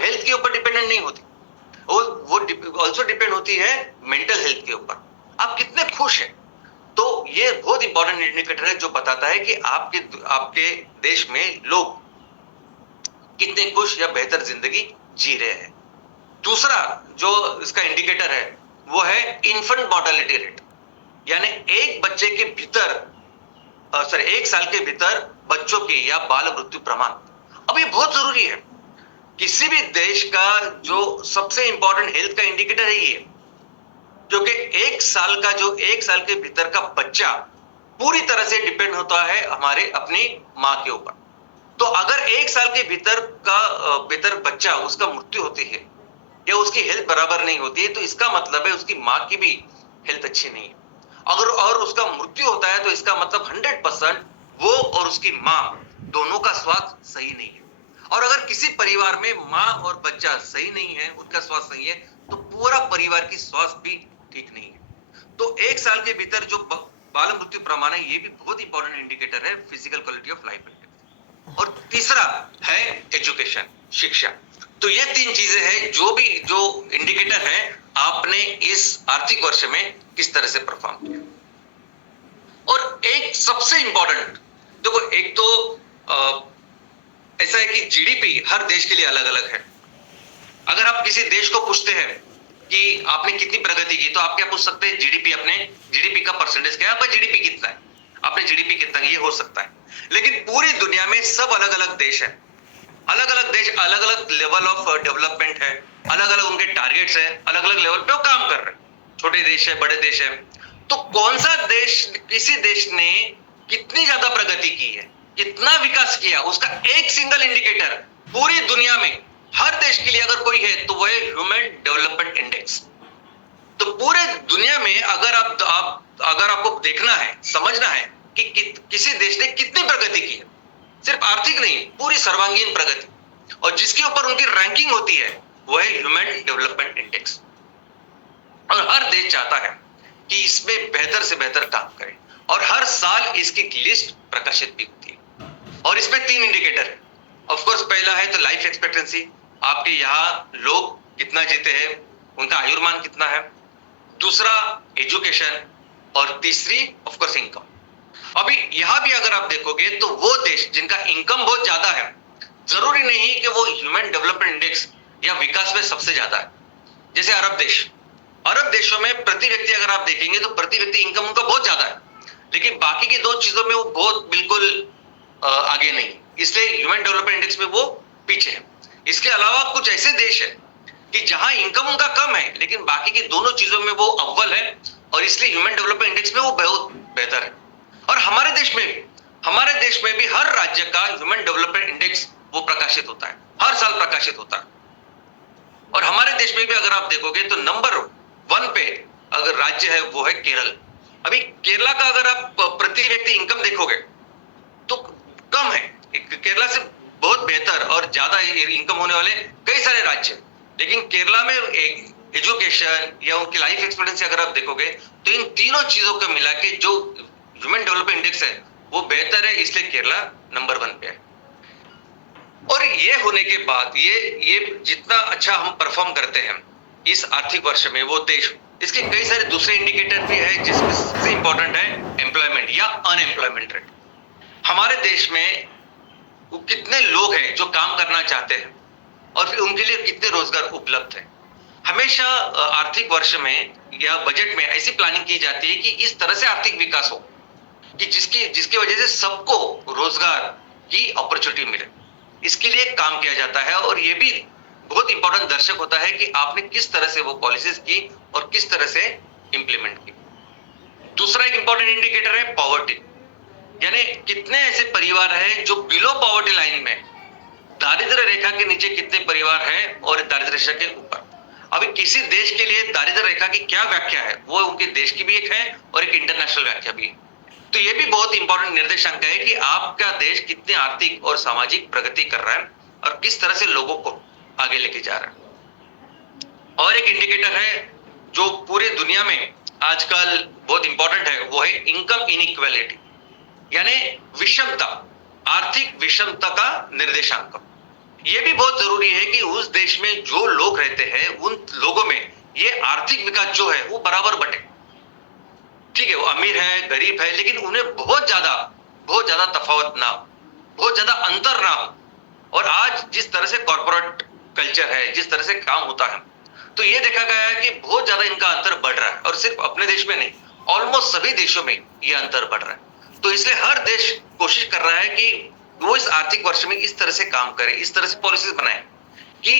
हेल्थ के ऊपर डिपेंडेंट नहीं होती, वो ऑल्सो डिपेंड होती है मेंटल हेल्थ के ऊपर, आप कितने खुश हैं। तो ये बहुत इंपॉर्टेंट इंडिकेटर है जो बताता है कि आपके देश में लोग कितने खुश या बेहतर जिंदगी जी रहे हैं। दूसरा जो इसका इंडिकेटर है वो है इन्फेंट मॉर्टेलिटी रेट, यानी एक साल के भीतर बच्चों की या बाल मृत्यु प्रमाण। अब ये बहुत जरूरी है, किसी भी देश का जो सबसे इंपॉर्टेंट हेल्थ का इंडिकेटर है ये, क्योंकि एक साल के भीतर का बच्चा पूरी तरह से डिपेंड होता है हमारे अपनी माँ के ऊपर। तो अगर एक साल के भीतर बच्चा उसका मृत्यु होती है या उसकी हेल्थ बराबर नहीं होती है, तो इसका मतलब है उसकी माँ की भी हेल्थ अच्छी नहीं है। अगर और उसका मृत्यु होता है तो इसका मतलब 100% वो और उसकी माँ दोनों का स्वास्थ्य सही नहीं है। और अगर किसी परिवार में माँ और बच्चा सही नहीं है, उनका स्वास्थ्य सही है, तो पूरा परिवार की स्वास्थ्य भी ठीक नहीं है। तो एक साल के भीतर जो बाल मृत्यु प्रमाण है, ये भी बहुत इंपॉर्टेंट इंडिकेटर है फिजिकल क्वालिटी ऑफ लाइफ। और तीसरा है एजुकेशन, शिक्षा। तो ये तीन चीजें हैं जो इंडिकेटर है आपने इस आर्थिक वर्ष में किस तरह से परफॉर्म किया। और एक सबसे इंपॉर्टेंट देखो, एक तो ऐसा है कि जीडीपी हर देश के लिए अलग अलग है। अगर आप किसी देश को पूछते हैं कि आपने कितनी प्रगति की, तो आप क्या पूछ सकते हैं, जीडीपी का परसेंटेज क्या है, आपका जीडीपी कितना है, आपने जीडीपी कितना, ये हो सकता है। लेकिन पूरी दुनिया में सब अलग अलग देश है, अलग अलग लेवल ऑफ डेवलपमेंट है, अलग अलग उनके टारगेट्स है, अलग अलग लेवल पे वो काम कर रहे हैं, छोटे देश है, बड़े देश है। तो कौन सा देश, किसी देश ने कितनी ज्यादा प्रगति की है, कितना विकास किया, उसका एक सिंगल इंडिकेटर पूरी दुनिया में हर देश के लिए अगर कोई है तो वो है ह्यूमन डेवलपमेंट इंडेक्स। तो पूरे दुनिया में अगर आपको देखना है, समझना है कि किसी देश ने कितनी प्रगति की है, सिर्फ आर्थिक नहीं, पूरी सर्वांगीण प्रगति, और जिसके ऊपर उनकी रैंकिंग होती है वो है ह्यूमन डेवलपमेंट इंडेक्स। और हर देश चाहता है कि इसमें बेहतर से बेहतर काम करे, और हर साल इसकी लिस्ट प्रकाशित भी होती है। और इसमें 3 इंडिकेटर है। ऑफ कोर्स पहला है तो लाइफ एक्सपेक्टेंसी, आपके यहाँ लोग कितना जीते हैं, उनका आयुर्मान कितना है। दूसरा एजुकेशन, और तीसरी ऑफ कोर्स इनकम। अभी यहां भी अगर आप देखोगे तो वो देश जिनका इनकम बहुत ज्यादा है, जरूरी नहीं कि वो ह्यूमन डेवलपमेंट इंडेक्स या विकास में सबसे ज्यादा है। जैसे अरब देशों में प्रति व्यक्ति अगर आप देखेंगे तो प्रति व्यक्ति इनकम उनका बहुत ज्यादा है, लेकिन बाकी की 2 चीजों में वो बहुत बिल्कुल आगे नहीं, इसलिए ह्यूमन डेवलपमेंट इंडेक्स में वो पीछे है। इसके अलावा कुछ ऐसे देश है कि जहां इनकम उनका कम है, लेकिन बाकी की दोनों चीजों में वो अव्वल है, और इसलिए ह्यूमन डेवलपमेंट इंडेक्स में वो बहुत बेहतर है। और हमारे देश में भी हर राज्य का ह्यूमन डेवलपमेंट इंडेक्स वो प्रकाशित होता है, हर साल प्रकाशित होता है। और हमारे देश में भी अगर आप देखोगे तो नंबर 1 पे अगर राज्य है वो है केरल। अभी केरला का अगर आप प्रति व्यक्ति इनकम देखोगे तो कम है, केरला से बहुत बेहतर और ज्यादा इनकम होने वाले कई सारे राज्य, लेकिन केरला में एजुकेशन या उनकी लाइफ एक्सपेक्टेंसी अगर आप देखोगे तो इन तीनों चीजों को मिला के जो ह्यूमन डेवलपमेंट इंडेक्स है वो बेहतर है, इसलिए केरला नंबर 1 पे है। और ये होने के बाद ये जितना अच्छा हम परफॉर्म करते हैं इस आर्थिक वर्ष में, वो देश, इसके कई सारे दूसरे इंडिकेटर भी है, जिसमें सबसे इंपॉर्टेंट है एम्प्लॉयमेंट या अनएम्प्लॉयमेंट रेट। हमारे देश में कितने लोग हैं जो काम करना चाहते हैं और फिर उनके लिए कितने रोजगार उपलब्ध है। हमेशा आर्थिक वर्ष में या बजट में ऐसी प्लानिंग की जाती है कि इस तरह से आर्थिक विकास हो कि जिसकी वजह से सबको रोजगार की अपॉर्चुनिटी मिले, इसके लिए काम किया जाता है। और ये भी बहुत इंपॉर्टेंट दर्शक होता है कि आपने किस तरह से वो पॉलिसीज की और किस तरह से इंप्लीमेंट की। दूसरा एक इंपॉर्टेंट इंडिकेटर है पॉवर्टी, यानी कितने ऐसे परिवार हैं जो बिलो पॉवर्टी लाइन में, दारिद्र्य रेखा के नीचे कितने परिवार हैं और दारिद्र्य रेखा के ऊपर। अभी किसी देश के लिए दारिद्र्य रेखा की क्या व्याख्या है वो उनके देश की भी एक है और एक इंटरनेशनल व्याख्या भी है। तो ये भी बहुत इंपॉर्टेंट निर्देशांक है कि आपका देश कितनी आर्थिक और सामाजिक प्रगति कर रहा है और किस तरह से लोगों को आगे लेके जा रहा है। और एक इंडिकेटर है जो पूरी दुनिया में आजकल बहुत इंपॉर्टेंट है, वो है इनकम इनइक्वालिटी, यानी विषमता, आर्थिक विषमता का निर्देशांक। ये भी बहुत जरूरी है कि उस देश में जो लोग रहते हैं उन लोगों में ये आर्थिक विकास जो है वो बराबर बटे। ठीक है, वो अमीर है, गरीब है, लेकिन उन्हें बहुत ज्यादा तफावत ना हो, बहुत ज्यादा अंतर ना हो। और आज जिस तरह से कॉर्पोरेट कल्चर है, जिस तरह से काम होता है, तो ये देखा गया है कि बहुत ज्यादा इनका अंतर बढ़ रहा है। और सिर्फ अपने देश में नहीं, ऑलमोस्ट सभी देशों में ये अंतर बढ़ रहा है। तो इसलिए हर देश कोशिश कर रहा है कि वो इस आर्थिक वर्ष में इस तरह से काम करे, इस तरह से पॉलिसीज बनाए कि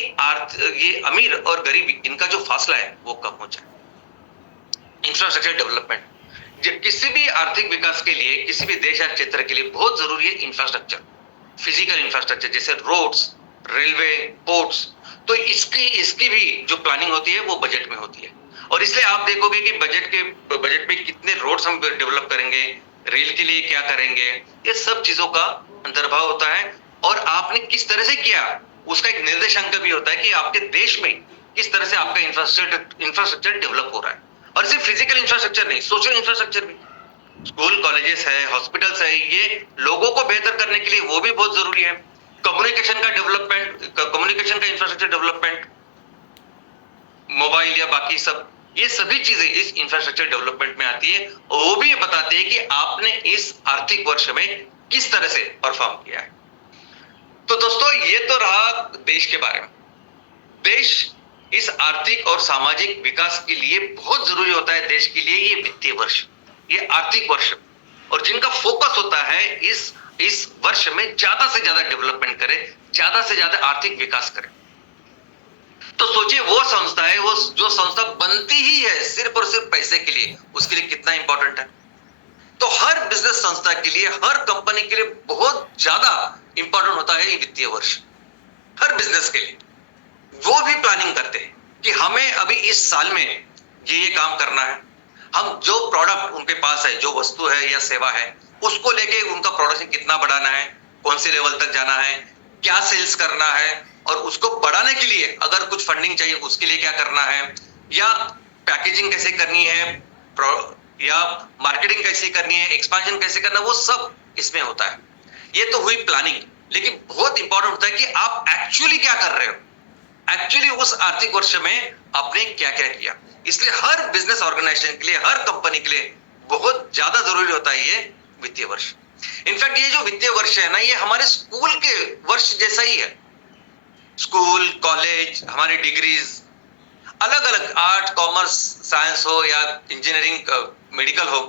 ये अमीर और गरीब इनका जो फासला है वो कम हो जाए। इंफ्रास्ट्रक्चर डेवलपमेंट किसी भी आर्थिक विकास के लिए, किसी भी देश या क्षेत्र के लिए बहुत जरूरी है इंफ्रास्ट्रक्चर, फिजिकल इंफ्रास्ट्रक्चर, जैसे रोड्स, रेलवे, पोर्ट्स। तो इसकी भी जो प्लानिंग होती है वो बजट में होती है। और इसलिए आप देखोगे कि बजट में कितने रोड्स हम डेवलप करेंगे, रेल के लिए क्या करेंगे, ये सब चीजों का अंतर्भाव होता है। और आपने किस तरह से किया उसका एक निर्देशांक भी होता है कि आपके देश में किस तरह से आपका इंफ्रास्ट्रक्चर डेवलप हो रहा है। और सिर्फ फिजिकल इंफ्रास्ट्रक्चर नहीं, सोशल इंफ्रास्ट्रक्चर भी, स्कूल, कॉलेजेस है, हॉस्पिटल्स है, ये लोगों को बेहतर करने के लिए वो भी बहुत जरूरी है। कम्युनिकेशन का डेवलपमेंट, कम्युनिकेशन का इंफ्रास्ट्रक्चर डेवलपमेंट, मोबाइल या बाकी सब, ये सभी चीजें इस इंफ्रास्ट्रक्चर डेवलपमेंट में आती है। और वो भी बताते हैं कि आपने इस आर्थिक वर्ष में किस तरह से परफॉर्म किया है। तो दोस्तों, ये तो रहा देश के बारे में। देश इस आर्थिक और सामाजिक विकास के लिए बहुत जरूरी होता है देश के लिए ये वित्तीय वर्ष, ये आर्थिक वर्ष। और जिनका फोकस होता है इस वर्ष में ज्यादा से ज्यादा डेवलपमेंट करे, ज्यादा से ज्यादा आर्थिक विकास करे। तो सोचिए, वो संस्था है, वो जो संस्था बनती ही है सिर्फ और सिर्फ पैसे के लिए, उसके लिए कितना इंपॉर्टेंट है। तो हर बिजनेस संस्था के लिए, हर कंपनी के लिए बहुत ज्यादा इंपॉर्टेंट होता है ये वित्तीय वर्ष, हर बिजनेस के लिए। वो भी प्लानिंग करते हैं कि हमें अभी इस साल में ये काम करना है। हम जो प्रोडक्ट उनके पास है, जो वस्तु है या सेवा है, उसको लेके उनका प्रोडक्शन कितना बढ़ाना है, कौन से लेवल तक जाना है, क्या सेल्स करना है, और उसको बढ़ाने के लिए अगर कुछ फंडिंग चाहिए उसके लिए क्या करना है, या पैकेजिंग कैसे करनी है, या मार्केटिंग कैसे करनी है, एक्सपेंशन कैसे करना, वो सब इसमें होता है। ये तो हुई प्लानिंग, लेकिन बहुत इंपॉर्टेंट होता है कि आप एक्चुअली क्या कर रहे हो, एक्चुअली उस आर्थिक वर्ष में आपने क्या क्या किया। इसलिए हर बिजनेस ऑर्गेनाइजेशन के लिए, हर कंपनी के लिए बहुत ज्यादा जरूरी होता है ये वित्तीय वर्ष। इनफैक्ट ये जो वित्तीय वर्ष है ना, ये हमारे स्कूल के वर्ष जैसा ही है। स्कूल, कॉलेज, हमारी डिग्रीज, अलग अलग आर्ट, कॉमर्स, साइंस हो या इंजीनियरिंग, मेडिकल हो,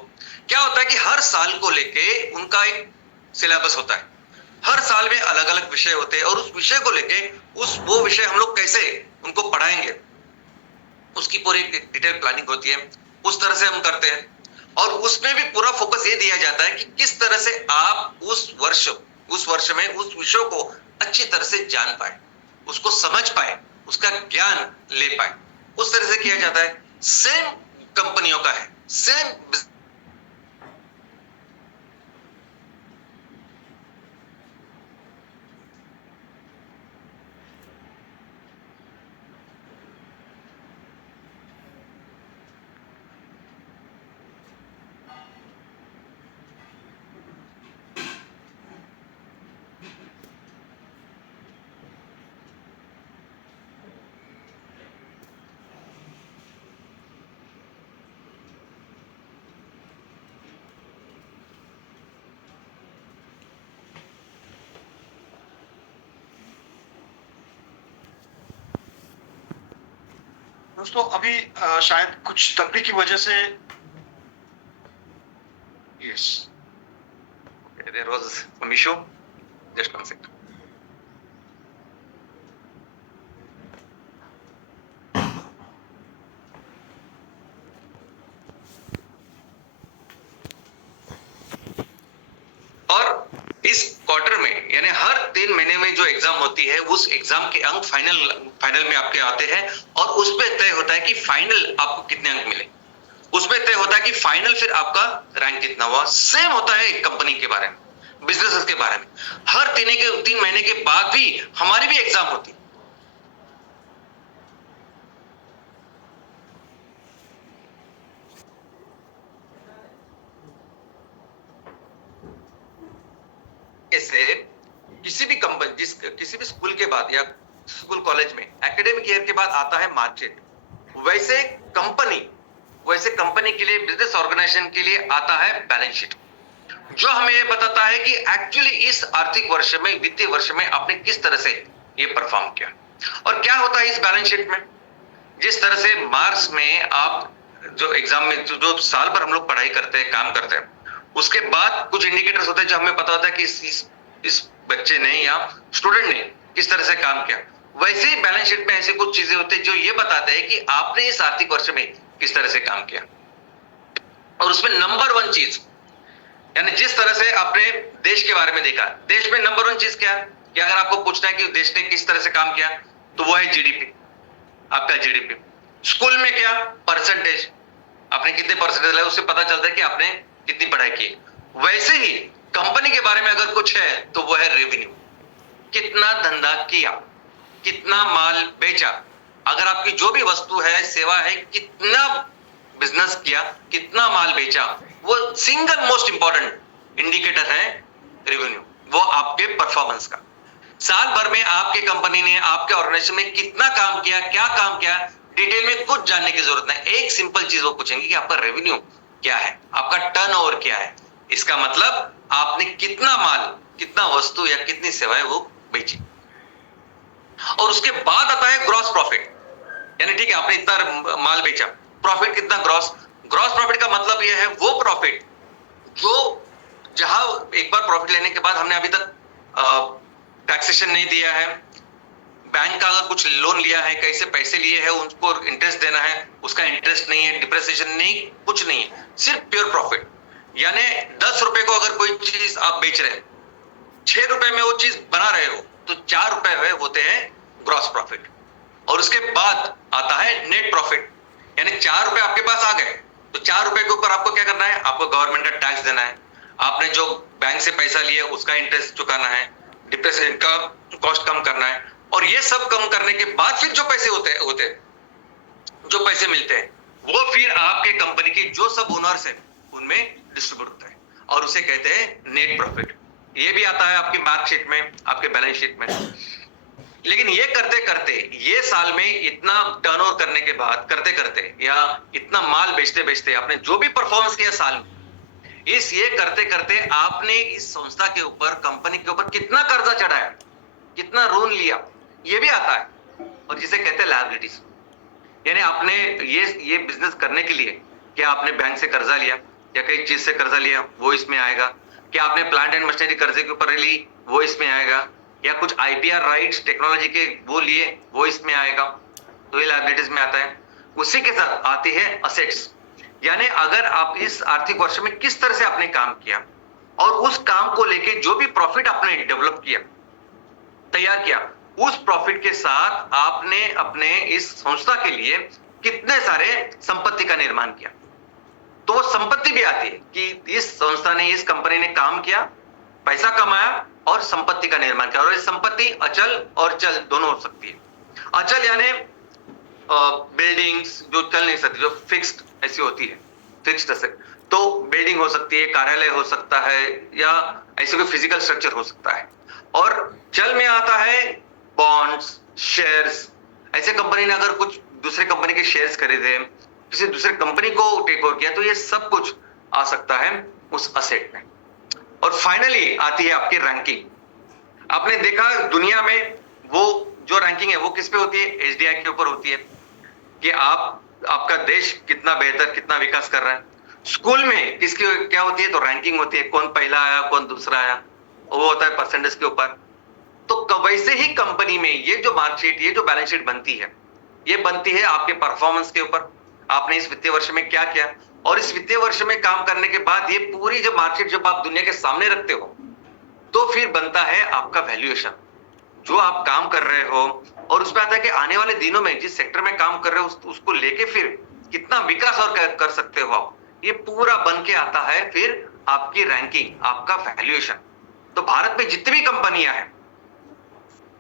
क्या होता है कि हर साल को लेके उनका एक सिलेबस होता है। हर साल में अलग अलग विषय होते हैं और उस विषय को लेके वो विषय हम लोग कैसे उनको पढ़ाएंगे, उसकी पूरी डिटेल प्लानिंग होती है। उस तरह से हम करते हैं। और उसमें भी पूरा फोकस ये दिया जाता है कि किस तरह से आप उस वर्ष में उस विषय को अच्छी तरह से जान पाए, उसको समझ पाए, उसका ज्ञान ले पाए। उस तरह से किया जाता है। सेम कंपनियों का है, सेम। दोस्तों, अभी शायद कुछ तकनीकी वजह से Yes. Okay, there was some issue. Just 1 second. और इस क्वार्टर में, यानी हर 3 महीने में जो एग्जाम होती है, उस एग्जाम के अंक फाइनल में आपके आते हैं। और उस पर तय होता है कि फाइनल आपको कितने अंक मिले, उसमें तय होता है कि फाइनल फिर आपका रैंक कितना हुआ। सेम होता है कंपनी के बारे में, बिजनेस के बारे में। हर 3 महीने के बाद भी हमारी भी एग्जाम होती है। ऐसे किसी भी कंपनी, किसी भी स्कूल के बाद या स्कूल कॉलेज में एकेडमिक ईयर के बाद आता है मार्कशीट, वैसे कंपनी के लिए, बिजनेस ऑर्गेनाइजेशन के लिए आता है बैलेंस शीट, जो हमें ये बताता है कि एक्चुअली इस आर्थिक वर्ष में, वित्तीय वर्ष में आपने किस तरह से ये परफॉर्म किया। और क्या होता है इस बैलेंस शीट में, जिस तरह से मार्च में आप जो एग्जाम में जो साल भर हम लोग पढ़ाई करते हैं, काम करते हैं, उसके बाद कुछ इंडिकेटर्स होते हैं जो हमें पता होता है कि इस बच्चे ने या स्टूडेंट ने किस तरह से काम किया। वैसे ही बैलेंस शीट में ऐसे कुछ चीजें होती है जो ये बताते हैं कि आपने इस आर्थिक वर्ष में किस तरह से काम किया। और उसमें नंबर 1 चीज, यानी जिस तरह से आपने देश के बारे में देखा, देश में नंबर 1 चीज क्या है, कि अगर आपको पूछना है कि देश ने किस तरह से काम किया, तो वो है जीडीपी, आपका जीडीपी। स्कूल में क्या, परसेंटेज, आपने कितने परसेंटेज लाए, उससे पता चलता है कि आपने कितनी पढ़ाई की। वैसे ही कंपनी के बारे में अगर कुछ है तो वो है रेवेन्यू, कितना धंधा किया, कितना माल बेचा, अगर आपकी जो भी वस्तु है, सेवा है, कितना बिजनेस किया, कितना माल बेचा, वो सिंगल मोस्ट इंपॉर्टेंट इंडिकेटर है रेवेन्यू, वो आपके परफॉर्मेंस का। साल भर में आपके कंपनी ने, आपके ऑर्गेनाइजेशन में कितना काम किया, क्या काम किया, डिटेल में कुछ जानने की जरूरत नहीं। एक सिंपल चीज वो पूछेंगे कि आपका रेवेन्यू क्या है, आपका टर्नओवर क्या है। इसका मतलब आपने कितना माल, कितना वस्तु या कितनी सेवाएं वो बेची। और उसके बाद आता है ग्रॉस प्रॉफिट, यानी ठीक है आपने इतना माल बेचा, प्रॉफिट कितना, ग्रॉस प्रॉफिट का मतलब यह है वो प्रॉफिट जो, जहां एक बार प्रॉफिट लेने के बाद हमने अभी तक टैक्सेशन नहीं दिया है, बैंक का अगर कुछ लोन लिया है, कैसे पैसे लिए हैं, उनको इंटरेस्ट देना है, उसका इंटरेस्ट नहीं है, डिप्रिसिएशन नहीं, कुछ नहीं है, सिर्फ प्योर प्रॉफिट। यानी 10 रुपए को अगर कोई चीज आप बेच रहे हैं, 6 रुपए में वो चीज बना रहे हो, तो 4 रुपए होते हैं ग्रॉस प्रॉफिट। और उसके बाद आता है नेट प्रॉफिट, यानी 4 रुपए आपके पास आ गए, तो 4 रुपए के ऊपर आपको क्या करना है, आपको गवर्नमेंट का टैक्स देना है, आपने जो बैंक से पैसा लिया उसका इंटरेस्ट चुकाना है, डिप्रिसिएशन का कॉस्ट कम करना है। और ये सब कम करने के बाद फिर जो पैसे होते जो पैसे मिलते हैं, वो फिर आपके कंपनी की जो सब ओनर्स है उनमें डिस्ट्रीब्यूट होता है, और उसे कहते हैं नेट प्रॉफिट। ये भी आता है आपकी मार्कशीट में, आपके बैलेंस शीट में। लेकिन ये करते करते, ये साल में इतना टर्नओवर करने के बाद, करते करते या इतना माल बेचते बेचते आपने जो भी परफॉर्मेंस किया साल में, ये करते करते आपने इस संस्था के ऊपर, कंपनी के ऊपर कितना कर्जा चढ़ाया, कितना ऋण लिया, ये भी आता है। और जिसे कहते हैं लायबिलिटीज, यानी आपने ये बिजनेस करने के लिए क्या आपने बैंक से कर्जा लिया या कई चीज से कर्जा लिया, वो इसमें आएगा। क्या आपने प्लांट एंड मशीनरी कर्जे के ऊपर ली, वो इसमें आएगा। या कुछ आईपीआर राइट्स टेक्नोलॉजी के वो लिए, वो इसमें आएगा, तो ये लायबिलिटीज में आता है। उसी के साथ आती है असेट्स, यानी अगर आप इस आर्थिक वर्ष में किस तरह से आपने काम किया और उस काम को लेके जो भी प्रॉफिट आपने डेवलप किया, तैयार किया, उस प्रॉफिट के साथ आपने अपने इस संस्था के लिए कितने सारे संपत्ति का निर्माण किया, तो वो संपत्ति भी आती है कि इस संस्था ने, इस कंपनी ने काम किया, पैसा कमाया और संपत्ति का निर्माण किया। और ये संपत्ति अचल और चल दोनों हो सकती है। अचल यानी बिल्डिंग्स जो चल नहीं सकती, जो फिक्स्ड ऐसी होती है, फिक्स्ड असेट, तो बिल्डिंग हो सकती है, कार्यालय हो सकता है, या ऐसे कोई फिजिकल स्ट्रक्चर हो सकता है। और चल में आता है बॉन्ड्स, शेयर्स। ऐसे कंपनी ने अगर कुछ दूसरे कंपनी के शेयर्स खरीदे, किसी दूसरे कंपनी को टेक ओवर किया, तो ये सब कुछ आ सकता है उस असेट में। और फाइनली आती है आपकी रैंकिंग। आपने देखा दुनिया में वो जो रैंकिंग है वो किस पे होती है, एचडीआई के ऊपर होती है, कि आपका देश कितना बेहतर, कितना विकास कर रहा है। स्कूल में किसकी क्या होती है, तो रैंकिंग होती है, कौन पहला आया, कौन दूसरा आया, वो होता है परसेंटेज के ऊपर। तो वैसे ही कंपनी में ये जो मार्कशीट, ये जो बैलेंस शीट बनती है, ये बनती है आपके परफॉर्मेंस के ऊपर, आपने इस वित्तीय वर्ष में क्या किया। और इस वित्तीय वर्ष में काम करने के बाद ये पूरी जब मार्कशीट जब आप दुनिया के सामने रखते हो, तो फिर बनता है आपका वैल्यूएशन, जो आप काम कर रहे हो। और उसमें आता है कि आने वाले दिनों में जिस सेक्टर में काम कर रहे हो उसको लेके फिर कितना विकास और कर सकते हो आप, ये पूरा बन के आता है फिर आपकी रैंकिंग, आपका वैल्यूएशन। तो भारत में जितनी भी कंपनियां हैं,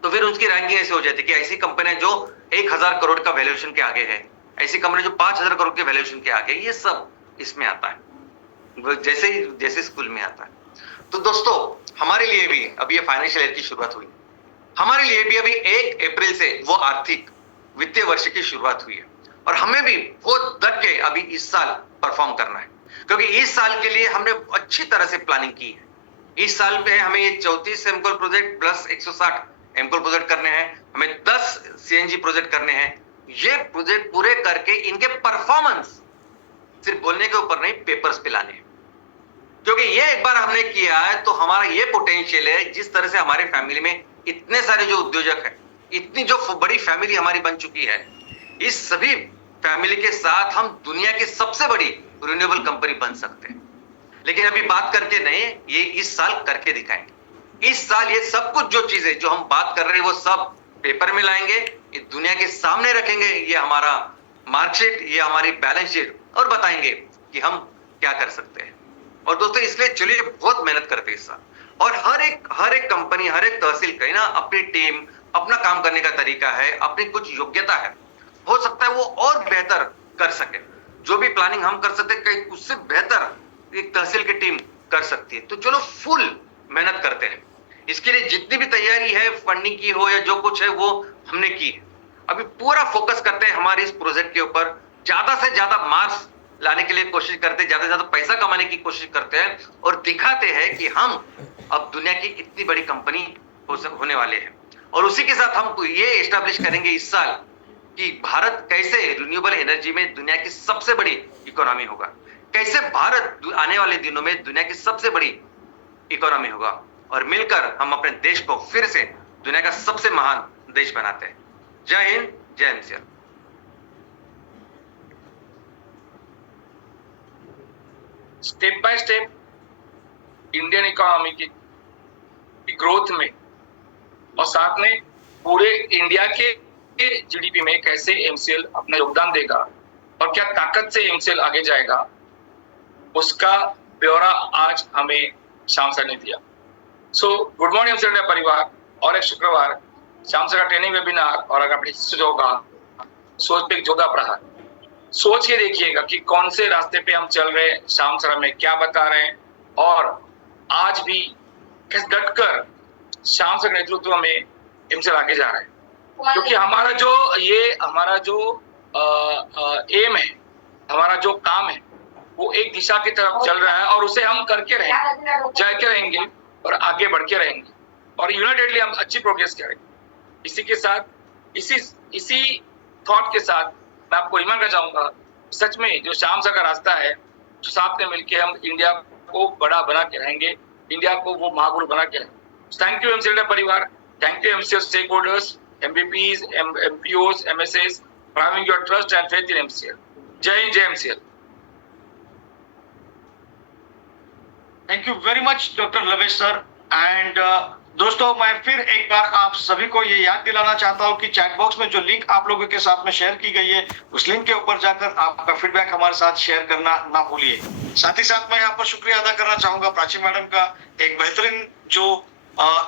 तो फिर उसकी रैंकिंग ऐसे हो जाती है कि ऐसी कंपनियां जो 1000 करोड़ का वैल्यूएशन के आगे है, ऐसी कंपनी जो 5000 करोड़ के वैल्यूएशन के आगे, ये सब इसमें आता है, जैसे स्कूल में आता है। तो दोस्तों, हमारे लिए भी अभी ये फाइनेंशियल ईयर की शुरुआत हुई, हमारे लिए भी अभी 1 अप्रैल से वो आर्थिक वित्तीय वर्ष की शुरुआत हुई है और हमें भी बहुत डट के अभी इस साल परफॉर्म करना है, क्योंकि इस साल के लिए हमने अच्छी तरह से प्लानिंग की है। इस साल में हमें ये 34 एमकोल प्रोजेक्ट प्लस 160 एमकोल प्रोजेक्ट करने हैं, हमें 10 सीएनजी प्रोजेक्ट करने हैं। ये प्रोजेक्ट पूरे करके इनके परफॉर्मेंस सिर्फ बोलने के ऊपर नहीं, पेपर्स पे लाने हैं, क्योंकि ये एक बार हमने किया है तो हमारा ये पोटेंशियल है। जिस तरह से हमारे फैमिली में इतने सारे जो उद्योजक हैं, इतनी जो बड़ी फैमिली हमारी बन चुकी है, इस सभी फैमिली के साथ हम दुनिया की सबसे बड़ी रिन्यूएबल कंपनी बन सकते हैं। लेकिन अभी बात करके नहीं, ये इस साल करके दिखाएंगे। इस साल ये सब कुछ जो चीजें जो हम बात कर रहे हैं वो सब पेपर में लाएंगे, ये दुनिया के सामने रखेंगे, ये हमारा मार्कशीट, ये हमारी बैलेंस शीट, और बताएंगे कि हम क्या कर सकते हैं। और दोस्तों इसलिए चलिए बहुत मेहनत करते हैं इस साल, और हर एक कंपनी, हर एक तहसील का ना अपनी टीम, अपना काम करने का तरीका है, अपनी कुछ योग्यता है, हो सकता है वो और बेहतर कर सके। जो भी प्लानिंग हम कर सकते हैं कहीं उससे बेहतर एक तहसील की टीम कर सकती है। तो चलो फुल मेहनत करते हैं। इसके लिए जितनी भी तैयारी है, फंडिंग की हो या जो कुछ है, वो हमने की है। अभी पूरा फोकस करते हैं हमारे इस प्रोजेक्ट के ऊपर, ज्यादा से ज्यादा मार्क्स लाने के लिए कोशिश करते हैं, ज्यादा से ज्यादा पैसा कमाने की कोशिश करते हैं और दिखाते हैं कि हम अब दुनिया की इतनी बड़ी कंपनी होने वाले हैं। और उसी के साथ हम ये एस्टैब्लिश करेंगे इस साल कि भारत कैसे रिन्यूएबल एनर्जी में दुनिया की सबसे बड़ी इकोनॉमी होगा, कैसे भारत आने वाले दिनों में दुनिया की सबसे बड़ी इकोनॉमी होगा, और मिलकर हम अपने देश को फिर से दुनिया का सबसे महान देश बनाते हैं। जय हिंद, जय MCL. Step by step Indian economy की ग्रोथ में और साथ में पूरे इंडिया के जीडीपी में कैसे एमसीएल अपना योगदान देगा और क्या ताकत से एमसीएल आगे जाएगा, उसका ब्यौरा आज हमें शाम सर ने दिया। सो गुड मॉर्निंग एमसीएल परिवार। और एक शुक्रवार शाम सर का ट्रेनिंग वेबिनार, और अगर अपनी होगा सोच पे जोधा प्रहार, सोच के देखिएगा कि कौन से रास्ते पे हम चल रहे हैं, शाम सर हमें क्या बता रहे हैं, और आज भी किस डटकर शाम सर के नेतृत्व में एमसीएल आगे जा रहा है। क्योंकि हमारा जो एम है, हमारा जो काम है, वो एक दिशा की तरफ चल रहा है और उसे हम करके रहेंगे और आगे बढ़ के रहेंगे और यूनाइटेडली हम अच्छी प्रोग्रेस करेंगे। इसी के साथ इसी थॉट के साथ मैं आपको रिमाइंड करना चाहूंगा, सच में जो शाम सर का रास्ता है, जो साथ में मिलकर हम इंडिया को बड़ा बना के रहेंगे, इंडिया को वो महागुरु बना के रहेंगे। थैंक यू एमसीएल परिवार, thank you MCL stakeholders, MVPs, MPOs, MSAs for having your trust and faith in MCL. जय हिंद, जय MCL. Thank you very much doctor लवेश sir. And दोस्तों, मैं फिर एक बार आप सभी को ये याद दिलाना चाहता हूँ कि चैट बॉक्स में जो लिंक आप लोगों के साथ में शेयर की गई है, उस लिंक के ऊपर जाकर आपका फीडबैक हमारे साथ शेयर करना ना भूलिए। साथ ही साथ मैं यहाँ पर शुक्रिया अदा करना चाहूंगा प्राची मैडम का, एक बेहतरीन जो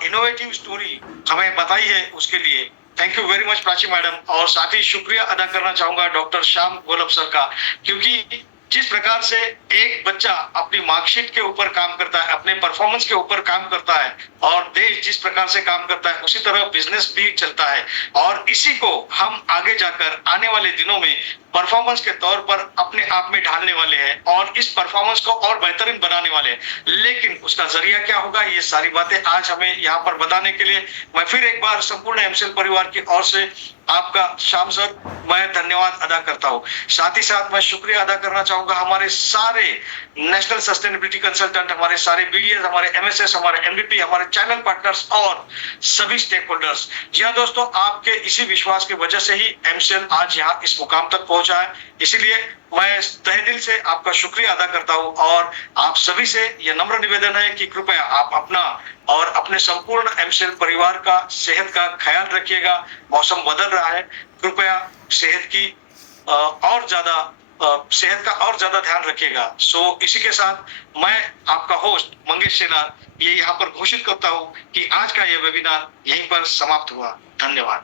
इनोवेटिव स्टोरी हमें बताई है उसके लिए। Thank you very much Prachi madam. और साथ ही शुक्रिया अदा करना चाहूंगा डॉक्टर श्याम गोलब सर का, क्योंकि जिस प्रकार से एक बच्चा अपनी मार्कशीट के ऊपर काम करता है, अपने परफॉर्मेंस के ऊपर काम करता है, और देश जिस प्रकार से काम करता है उसी तरह बिजनेस भी चलता है, और इसी को हम आगे जाकर आने वाले दिनों में परफॉर्मेंस के तौर पर अपने आप में ढालने वाले हैं और इस परफॉर्मेंस को और बेहतरीन बनाने वाले हैं। लेकिन उसका जरिया क्या होगा, ये सारी बातें आज हमें यहाँ पर बताने के लिए मैं फिर एक बार संपूर्ण एमसीएल परिवार की ओर से आपका श्याम सर मैं धन्यवाद अदा करता हूँ। साथ ही साथ मैं शुक्रिया अदा करना चाहूंगा हमारे सारे नेशनल सस्टेनेबिलिटी कंसल्टेंट, हमारे सारे बीडीएस, हमारे एमएसएस, हमारे एमबीपी, हमारे चैनल पार्टनर्स और सभी स्टेक होल्डर्स। जी हाँ दोस्तों, आपके इसी विश्वास की वजह से ही एमसीएल आज यहाँ इस मुकाम तक पहुंचा है। इसीलिए मैं तहे दिल से आपका शुक्रिया अदा करता हूँ और आप सभी से यह नम्र निवेदन है कि कृपया आप अपना और अपने संपूर्ण एमसीएल परिवार का सेहत का ख्याल रखिएगा। मौसम बदल रहा है, कृपया सेहत का और ज्यादा ध्यान रखिएगा। सो इसी के साथ मैं आपका होस्ट मंगेश शेलार ये यहाँ पर घोषित करता हूँ कि आज का यह वेबिनार यहीं पर समाप्त हुआ। धन्यवाद।